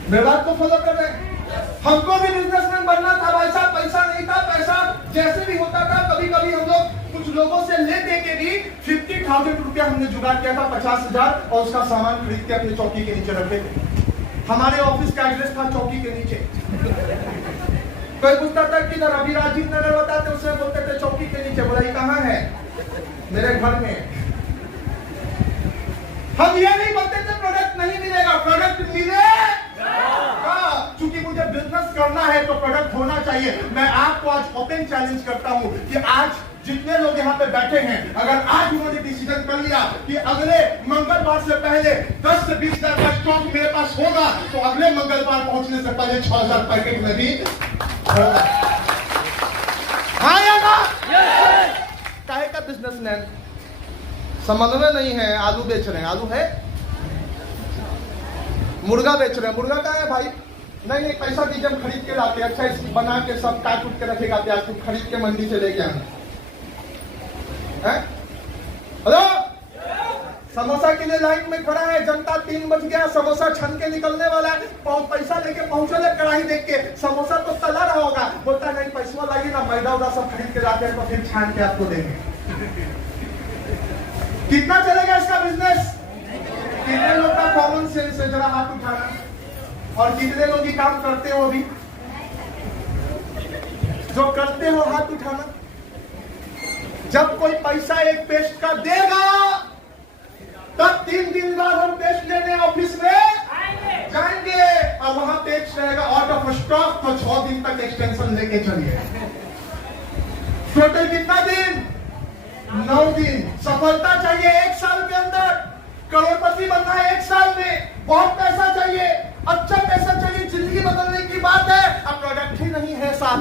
मेरे बात को फॉलो कर रहे हैं। हमको भी बिजनेसमैन बनना था भाई साहब, पैसा नहीं था। पैसा जैसे भी होता था, कभी कभी हम लोग कुछ लोगों से ले दे के भी 50,000 रुपया हमने जुगाड़ किया था, 50,000, और उसका सामान खरीद के अपने चौकी के नीचे रखे थे। हमारे ऑफिस का एड्रेस था चौकी के नीचे। कोई पूछता था कि अभी राजीव नगर बताते, उसे बोलते थे चौकी के नीचे। बोला ये कहाँ है? मेरे घर में। हम ये नहीं बोलते थे प्रोडक्ट नहीं मिलेगा, प्रोडक्ट मिलेगा। चूंकि मुझे बिजनेस करना है तो प्रोडक्ट होना चाहिए। मैं आपको आज ओपन चैलेंज करता हूं कि आज जितने लोग यहाँ पे बैठे हैं, अगर आज उन्होंने डिसीजन कर लिया कि अगले मंगलवार से पहले 10 से 20 हजार का स्टॉक मेरे पास होगा, तो अगले मंगलवार पहुंचने से पहले 6,000 पैकेट में भी होगा। हाँ या ना? काहे का बिजनेसमैन समझ में नहीं है। आलू बेच रहे हैं, आलू है। मुर्गा बेच रहे हैं, मुर्गा का है भाई? नहीं, पैसा दीजिए, हम खरीद के लाते हैं। अच्छा इसकी बना के सब काट उठ के रखेगा, प्याज तुम खरीद के मंडी से लेके आना। हेलो, समोसा के लिए लाइन में खड़ा है जनता। 3 बज गया, समोसा छन के निकलने वाला है। पैसा लेके पहुंचे, कढ़ाई देख के समोसा तो तला रहा होगा। बोलता नहीं, पैसा लाइए ना, मैदा उदा सब खरीद के लाते हैं तो फिर छान के आपको देंगे। कितना चलेगा इसका बिजनेस? कितने लोग का कॉमन सेंस है? जरा हाथ उठाना। और कितने लोग ये काम करते हो? अभी जो करते हो हाथ उठाना। जब कोई पैसा एक पेस्ट का देगा तब 3 दिन बाद हम पेस्ट लेने ऑफिस में जाएंगे और वहां पेस्ट रहेगा आउट ऑफ स्टॉक, तो 6 दिन तक एक्सटेंशन लेके चलिए। टोटल कितना दिन? 9 दिन। सफलता चाहिए 1 साल के अंदर। करोड़पति बनना है 1 साल में। बहुत पैसा चाहिए, अच्छा पैसा चाहिए, जिंदगी बदलने की बात है। अब प्रोडक्ट ही नहीं है साथ,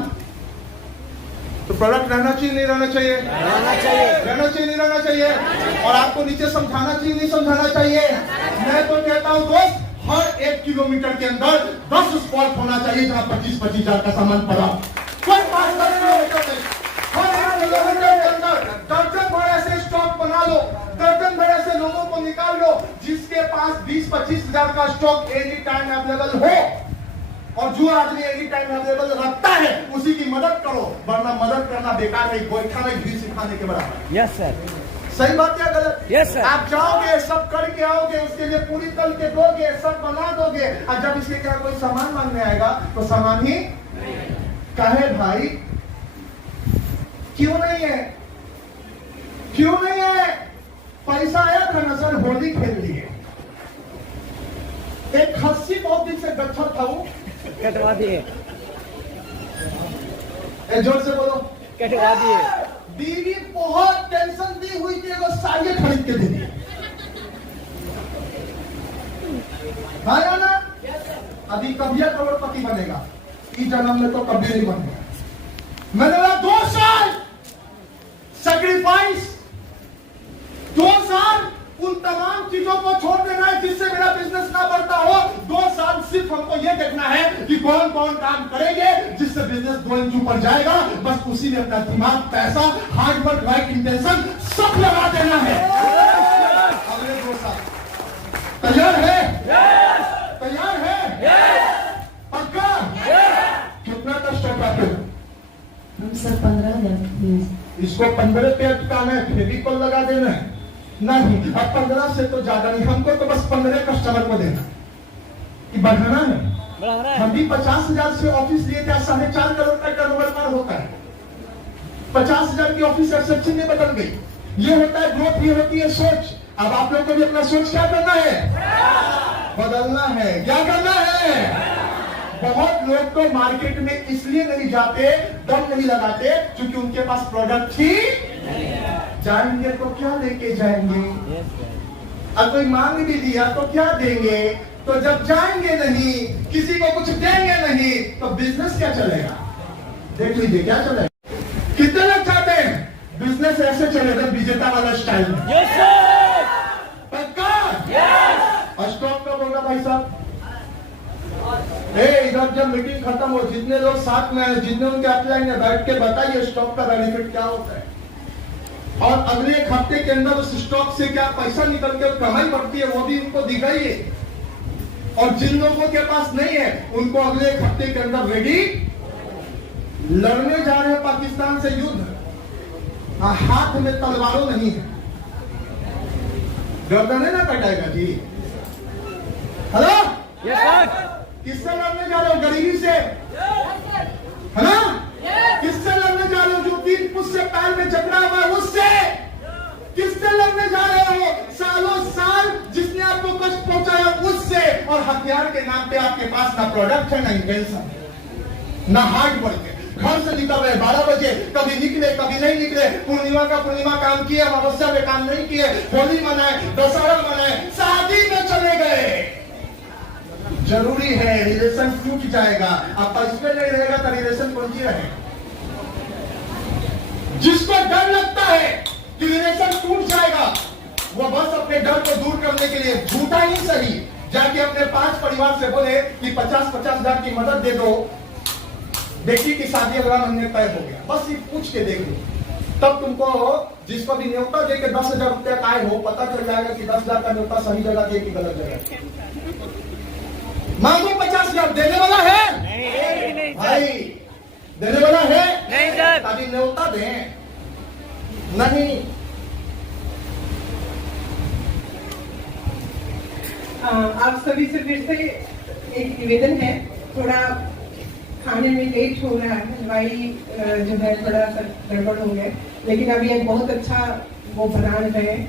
तो प्रोडक्ट रहना चाहिए नहीं रहना चाहिए? रहना चाहिए। रहना चाहिए नहीं रहना चाहिए? और आपको नीचे समझाना चाहिए नहीं समझाना चाहिए? मैं तो कहता हूँ दोस्त, हर 1 किलोमीटर के अंदर 10 स्पॉट होना चाहिए जहाँ 25-25 हजार का सामान पड़ा। कोई 5-10 किलोमीटर नहीं, हर 1 किलोमीटर के अंदर दर्जन भर ऐसे स्टॉक बना लो, दर्जन भर ऐसे लोगों को निकाल लो जिसके पास 20-25 हजार का स्टॉक एनी टाइम अवेलेबल हो। और जो आदमी एनी टाइम अवेलेबल रखता है उसी की मदद करो, वरना मदद करना बेकार है, गोईठा में घी सिखाने के बराबर। Yes sir. सही बात क्या गलत? Yes sir. आप जाओगे, सब करके आओगे, उसके लिए पूरी तल के दोगे, सब बना दोगे, और जब इसके क्या कोई सामान मांगने आएगा तो सामान ही कहे भाई क्यों नहीं है? क्यों नहीं है? पैसा आया था ना सर, होली खेल लिए। एक खस्सी बहुत दिन से गच्छा था, वो कटवा दिए। जोर से बोलो। कटवा दिए। बीवी बहुत टेंशन दी हुई थी, वो साड़ियां खरीद के दे दी। आया ना? अभी कभी करोड़पति बनेगा, इस जन्म में तो कभी नहीं बनेगा। मैंने बोला 2 साल सैक्रिफाइस, 2 साल उन तमाम चीजों को छोड़ देना है जिससे मेरा बिजनेस ना बढ़ता हो। 2 साल सिर्फ हमको ये देखना है कि कौन कौन काम करेंगे जिससे बिजनेस 2 इंच ऊपर जाएगा। बस उसी में अपना दिमाग, पैसा, हार्ड वर्क, राइट इंटेंशन सब लगा देना है। अगले 2 साल तैयार है? तैयार है? पक्का? कितना का स्टॉक रखे? हम सर 15,000। इसको 15 पे अटकाना है, फेविकॉल लगा देना है? नहीं, अब 15 से तो ज्यादा नहीं, हमको तो बस 15 कस्टमर को देना कि बढ़ाना है। हम भी 50,000 से ऑफिस लिए थे, 4.5 करोड़ का टर्नओवर पर होता है। 50,000 की ऑफिस एक्सेप्शन में बदल गई। ये होता है ग्रोथ, ये होती है सोच। अब आप लोग को भी अपना सोच क्या करना है? बदलना है। क्या करना है? बहुत लोग तो मार्केट में इसलिए नहीं जाते, दम नहीं लगाते, क्योंकि उनके पास प्रोडक्ट ही जाएंगे तो क्या लेके जाएंगे? अब कोई मांग भी दिया तो क्या देंगे? तो जब जाएंगे नहीं, किसी को कुछ देंगे नहीं, तो बिजनेस क्या चलेगा? देख लीजिए क्या चलेगा। कितने लोग चाहते हैं बिजनेस ऐसे चलेगा विजेता वाला स्टाइल में? पक्का? और स्टॉक कब होगा भाई साहब? इधर जब मीटिंग खत्म हो, जितने लोग साथ में आए, जितने उनके अपलाइन में बैठ के बताइए स्टॉक का बेनिफिट क्या होता है, और अगले एक हफ्ते के अंदर उस स्टॉक से क्या पैसा निकल के कमाई बढ़ती है वो भी उनको दिखाइए। और जिन लोगों के पास नहीं है उनको अगले एक हफ्ते के अंदर रेडी, लड़ने जा रहे हैं पाकिस्तान से युद्ध, हाथ में तलवारों नहीं है, गर्दनें ना कटाएगा जी। हेलो, किससे लड़ने जा रहे हो? गरीबी से, है ना? किससे लड़ने जा रहे हो? जो 3 फुट से पैर में जकड़ा हुआ है उससे। किससे लड़ने जा रहे हो? सालों साल जिसने आपको कष्ट पहुंचाया उससे। और हथियार के नाम पे आपके पास ना प्रोडक्ट है, ना इंटेंशन, ना हार्ड वर्क है। घर से निकल रहे 12 बजे, कभी निकले कभी नहीं निकले, पूर्णिमा का पूर्णिमा काम किए, अमावस्या में काम नहीं किए, होली मनाए, दशहरा मनाए, शादी में चले गए। जरूरी है, रिलेशन टूट जाएगा। अब पैसे नहीं रहेगा तो रिलेशन पहुंची रहे। जिसको डर लगता है कि रिलेशन टूट जाएगा, वो बस अपने डर को दूर करने के लिए झूठा ही सही जाके अपने 5 परिवार से बोले कि 50-50 हजार की मदद दे दो, देखिए कि शादी अगला महीने तय हो गया। बस ये पूछ के देख लो, तब तुमको जिसको भी न्योता दे के 10,000 रुपया का आए हो, पता चल जाएगा कि 10,000 का न्योता सही जगह दे कि गलत जगह। मांगो 50,000, देने वाला है नहीं भाई, देने वाला है नहीं सर, अभी न्योता दें नहीं। आप सभी से फिर से एक निवेदन है, थोड़ा खाने में लेट हो रहा है, हलवाई जो है थोड़ा सा गड़बड़ हो गया, लेकिन अभी एक बहुत अच्छा वो बना रहे हैं,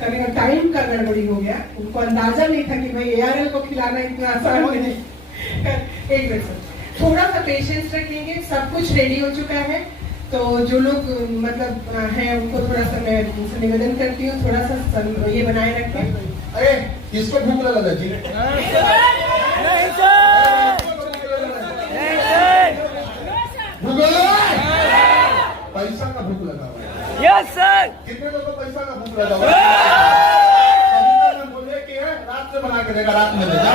कभी का टाइम का गड़बड़ी हो गया, उनको अंदाजा नहीं था कि भाई ARL को खिलाना इतना आसान नहीं। एक मिनट सर, थोड़ा सा पेशेंस रखेंगे, सब कुछ रेडी हो चुका है, तो जो लोग मतलब हैं उनको थोड़ा सा मैं उनसे निवेदन करती हूँ, थोड़ा सा ये बनाए रखें। अरे किसको भूख लगा जी? भूख लगा? पैसा का भूख लगा हुआ है। Yes sir. कितने लोगों को पैसा का भूख लगा हुआ है? बोले कि रात से बना के देगा, रात में देगा।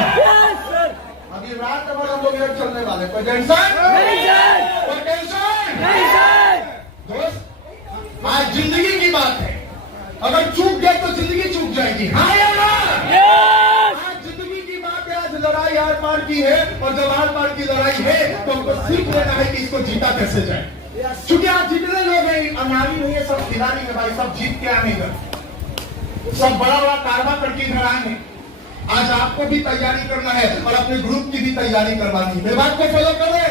अभी रात भर हम लोग ये चलने वाले, कोई टेंशन नहीं सर, कोई टेंशन नहीं सर। दोस्त, आज जिंदगी की बात है, अगर चूक गए तो जिंदगी चूक जाएगी। हाँ या ना? आज जिंदगी की बात है, आज लड़ाई आर पार की है, और जब आर पार की लड़ाई है तो हमको सीख लेना है कि इसको जीता कैसे जाए। क्योंकि आज जितने लोग हैं अनाड़ी नहीं है, सब खिलाड़ी है भाई, सब जीत के आने इधर, सब बड़ा बड़ा कारवा करके इधर आए हैं। आज आपको भी तैयारी करना है और अपने ग्रुप की भी तैयारी करवानी है। मेरी बात को फॉलो कर रहे?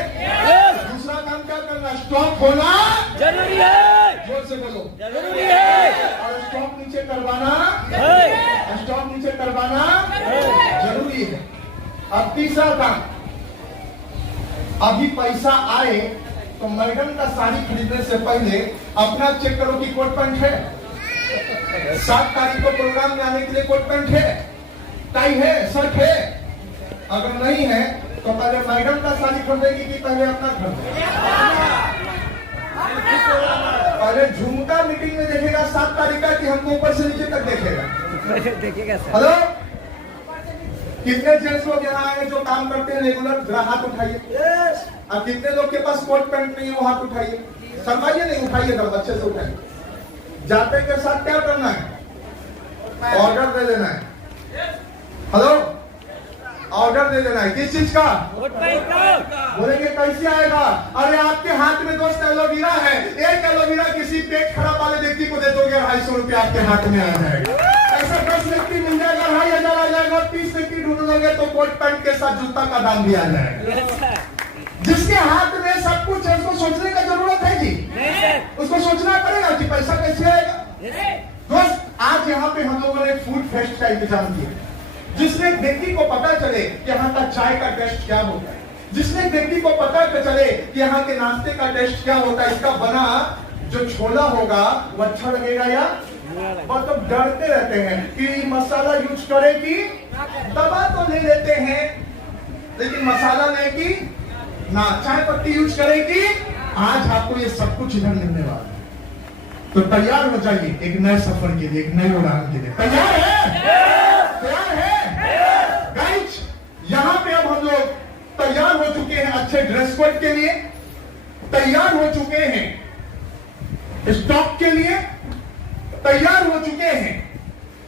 दूसरा काम क्या करना? स्टॉक होना जरूरी है। जोर से बोलो, जरूरी है। और स्टॉक नीचे करवाना है, स्टॉक नीचे करवाना जरूरी है। अब तीसरा काम, अभी पैसा आए तो मैडम का साड़ी खरीदने से पहले अपना चेक करो कि कोट पैंट है, 7 तारीख को प्रोग्राम में आने के लिए कोट पैंट है, टाई है, शर्ट है। अगर नहीं है तो पहले मैडम का साड़ी खरीदेगी कि पहले अपना खरीदेगी? पहले झुमका मीटिंग में देखेगा 7 तारीख का कि हमको ऊपर से नीचे तक देखेगा। हेलो, कितने जेंट्स लोग यहाँ आए जो काम करते हैं रेगुलर? जरा हाथ उठाइए। अब कितने लोग के पास कोट पैंट नहीं है वो हाथ उठाइए। शर्माइए नहीं, उठाइए जरा, अच्छे से उठाइए। जाते के साथ क्या करना है? ऑर्डर दे देना है। हेलो, ऑर्डर दे देना है। किस चीज का? बोलेंगे कैसे आएगा? अरे आपके हाथ में दोस्त एलोवेरा है, एक एलोवेरा किसी पेट खराब वाले व्यक्ति को दे दोगे, 250 रुपया आपके हाथ में आ जाएगा। ऐसा 10 व्यक्ति मिल जाएगा, 2,500 आ जाएगा। 30 व्यक्ति ढूंढ लोगे तो कोट पैंट के साथ जूता का दाम भी आ जाएगा। जिसके हाथ में सब कुछ है उसको सोचने का जरूरत है जी, उसको सोचना पड़ेगा कि पैसा कैसे आएगा। दोस्त, आज यहाँ पे हम लोगों ने फूड फेस्ट का इंतजाम किया, जिसमें व्यक्ति को पता चले कि यहाँ का चाय का टेस्ट क्या होता है, जिसमें व्यक्ति को पता चले कि यहाँ के नाश्ते का टेस्ट क्या होता है, इसका बना जो छोला होगा वो अच्छा लगेगा या मतलब डरते रहते हैं कि मसाला यूज करे कि दवा तो ले लेते हैं, लेकिन मसाला लेगी ना, चाय पत्ती यूज करेगी। आज आपको ये सब कुछ इधर मिलने वाला है, तो तैयार हो जाइए एक नए सफर के लिए, एक नई उड़ान के लिए। तैयार है? तैयार है गाइस? यहां पे अब हम लोग तैयार हो चुके हैं अच्छे ड्रेस कोड के लिए, तैयार हो चुके हैं स्टॉक के लिए, तैयार हो चुके हैं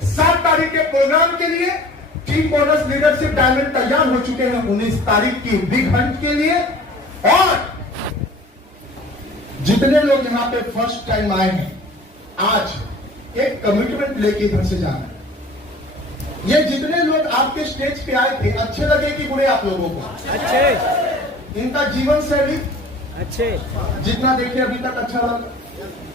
7 तारीख के प्रोग्राम के लिए, टीम बोनस लीडरशिप डायमंड तैयार हो चुके हैं 19 तारीख की बिग हंट के लिए। और जितने लोग यहां पे फर्स्ट टाइम आए हैं, आज एक कमिटमेंट लेके इधर से जाना है। ये जितने लोग आपके स्टेज पे आए थे, अच्छे लगे कि बुरे आप लोगों को? अच्छे। इनका जीवन शैली अच्छे, जितना देखे अभी तक अच्छा लगा।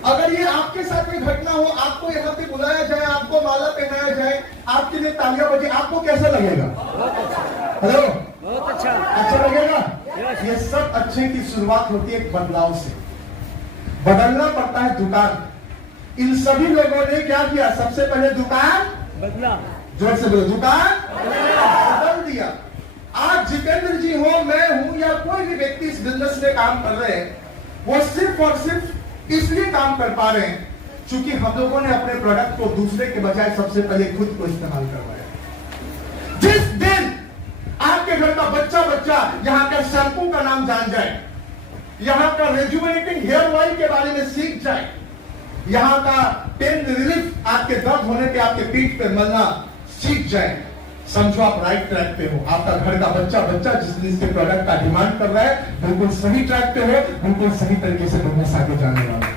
अगर ये आपके साथ में घटना हो, आपको यहाँ पे बुलाया जाए, आपको माला पहनाया जाए, आपके लिए तालियां बजे, आपको कैसा लगेगा? हेलो, बहुत अच्छा। अच्छा लगेगा? ये सब अच्छे की शुरुआत होती है एक बदलाव से। बदलना पड़ता है दुकान। इन सभी लोगों ने क्या किया? सबसे पहले दुकान बदला, जोर से बोलो, दुकान बदल दिया। आज जितेंद्र जी हो, मैं हूं, या कोई भी व्यक्ति इस बिजनेस में काम कर रहे हैं, वो सिर्फ और सिर्फ इसलिए काम कर पा रहे हैं क्योंकि हम लोगों ने अपने प्रोडक्ट को दूसरे के बजाय सबसे पहले खुद को इस्तेमाल करवाया। जिस दिन आपके घर का बच्चा यहाँ का शैम्पू का नाम जान जाए, यहाँ का रेजुवेटिंग हेयर ऑयल के बारे में सीख जाए, यहाँ का पेन रिलीफ आपके दर्द होने पे आपके पीठ पे मलना सीख जाए, समझो आप राइट ट्रैक पे हो। आपका घर का बच्चा जिस दिन इसके प्रोडक्ट का डिमांड कर रहा है, बिल्कुल सही ट्रैक पे हो, बिल्कुल सही तरीके से बिजनेस आगे जाने वाला है।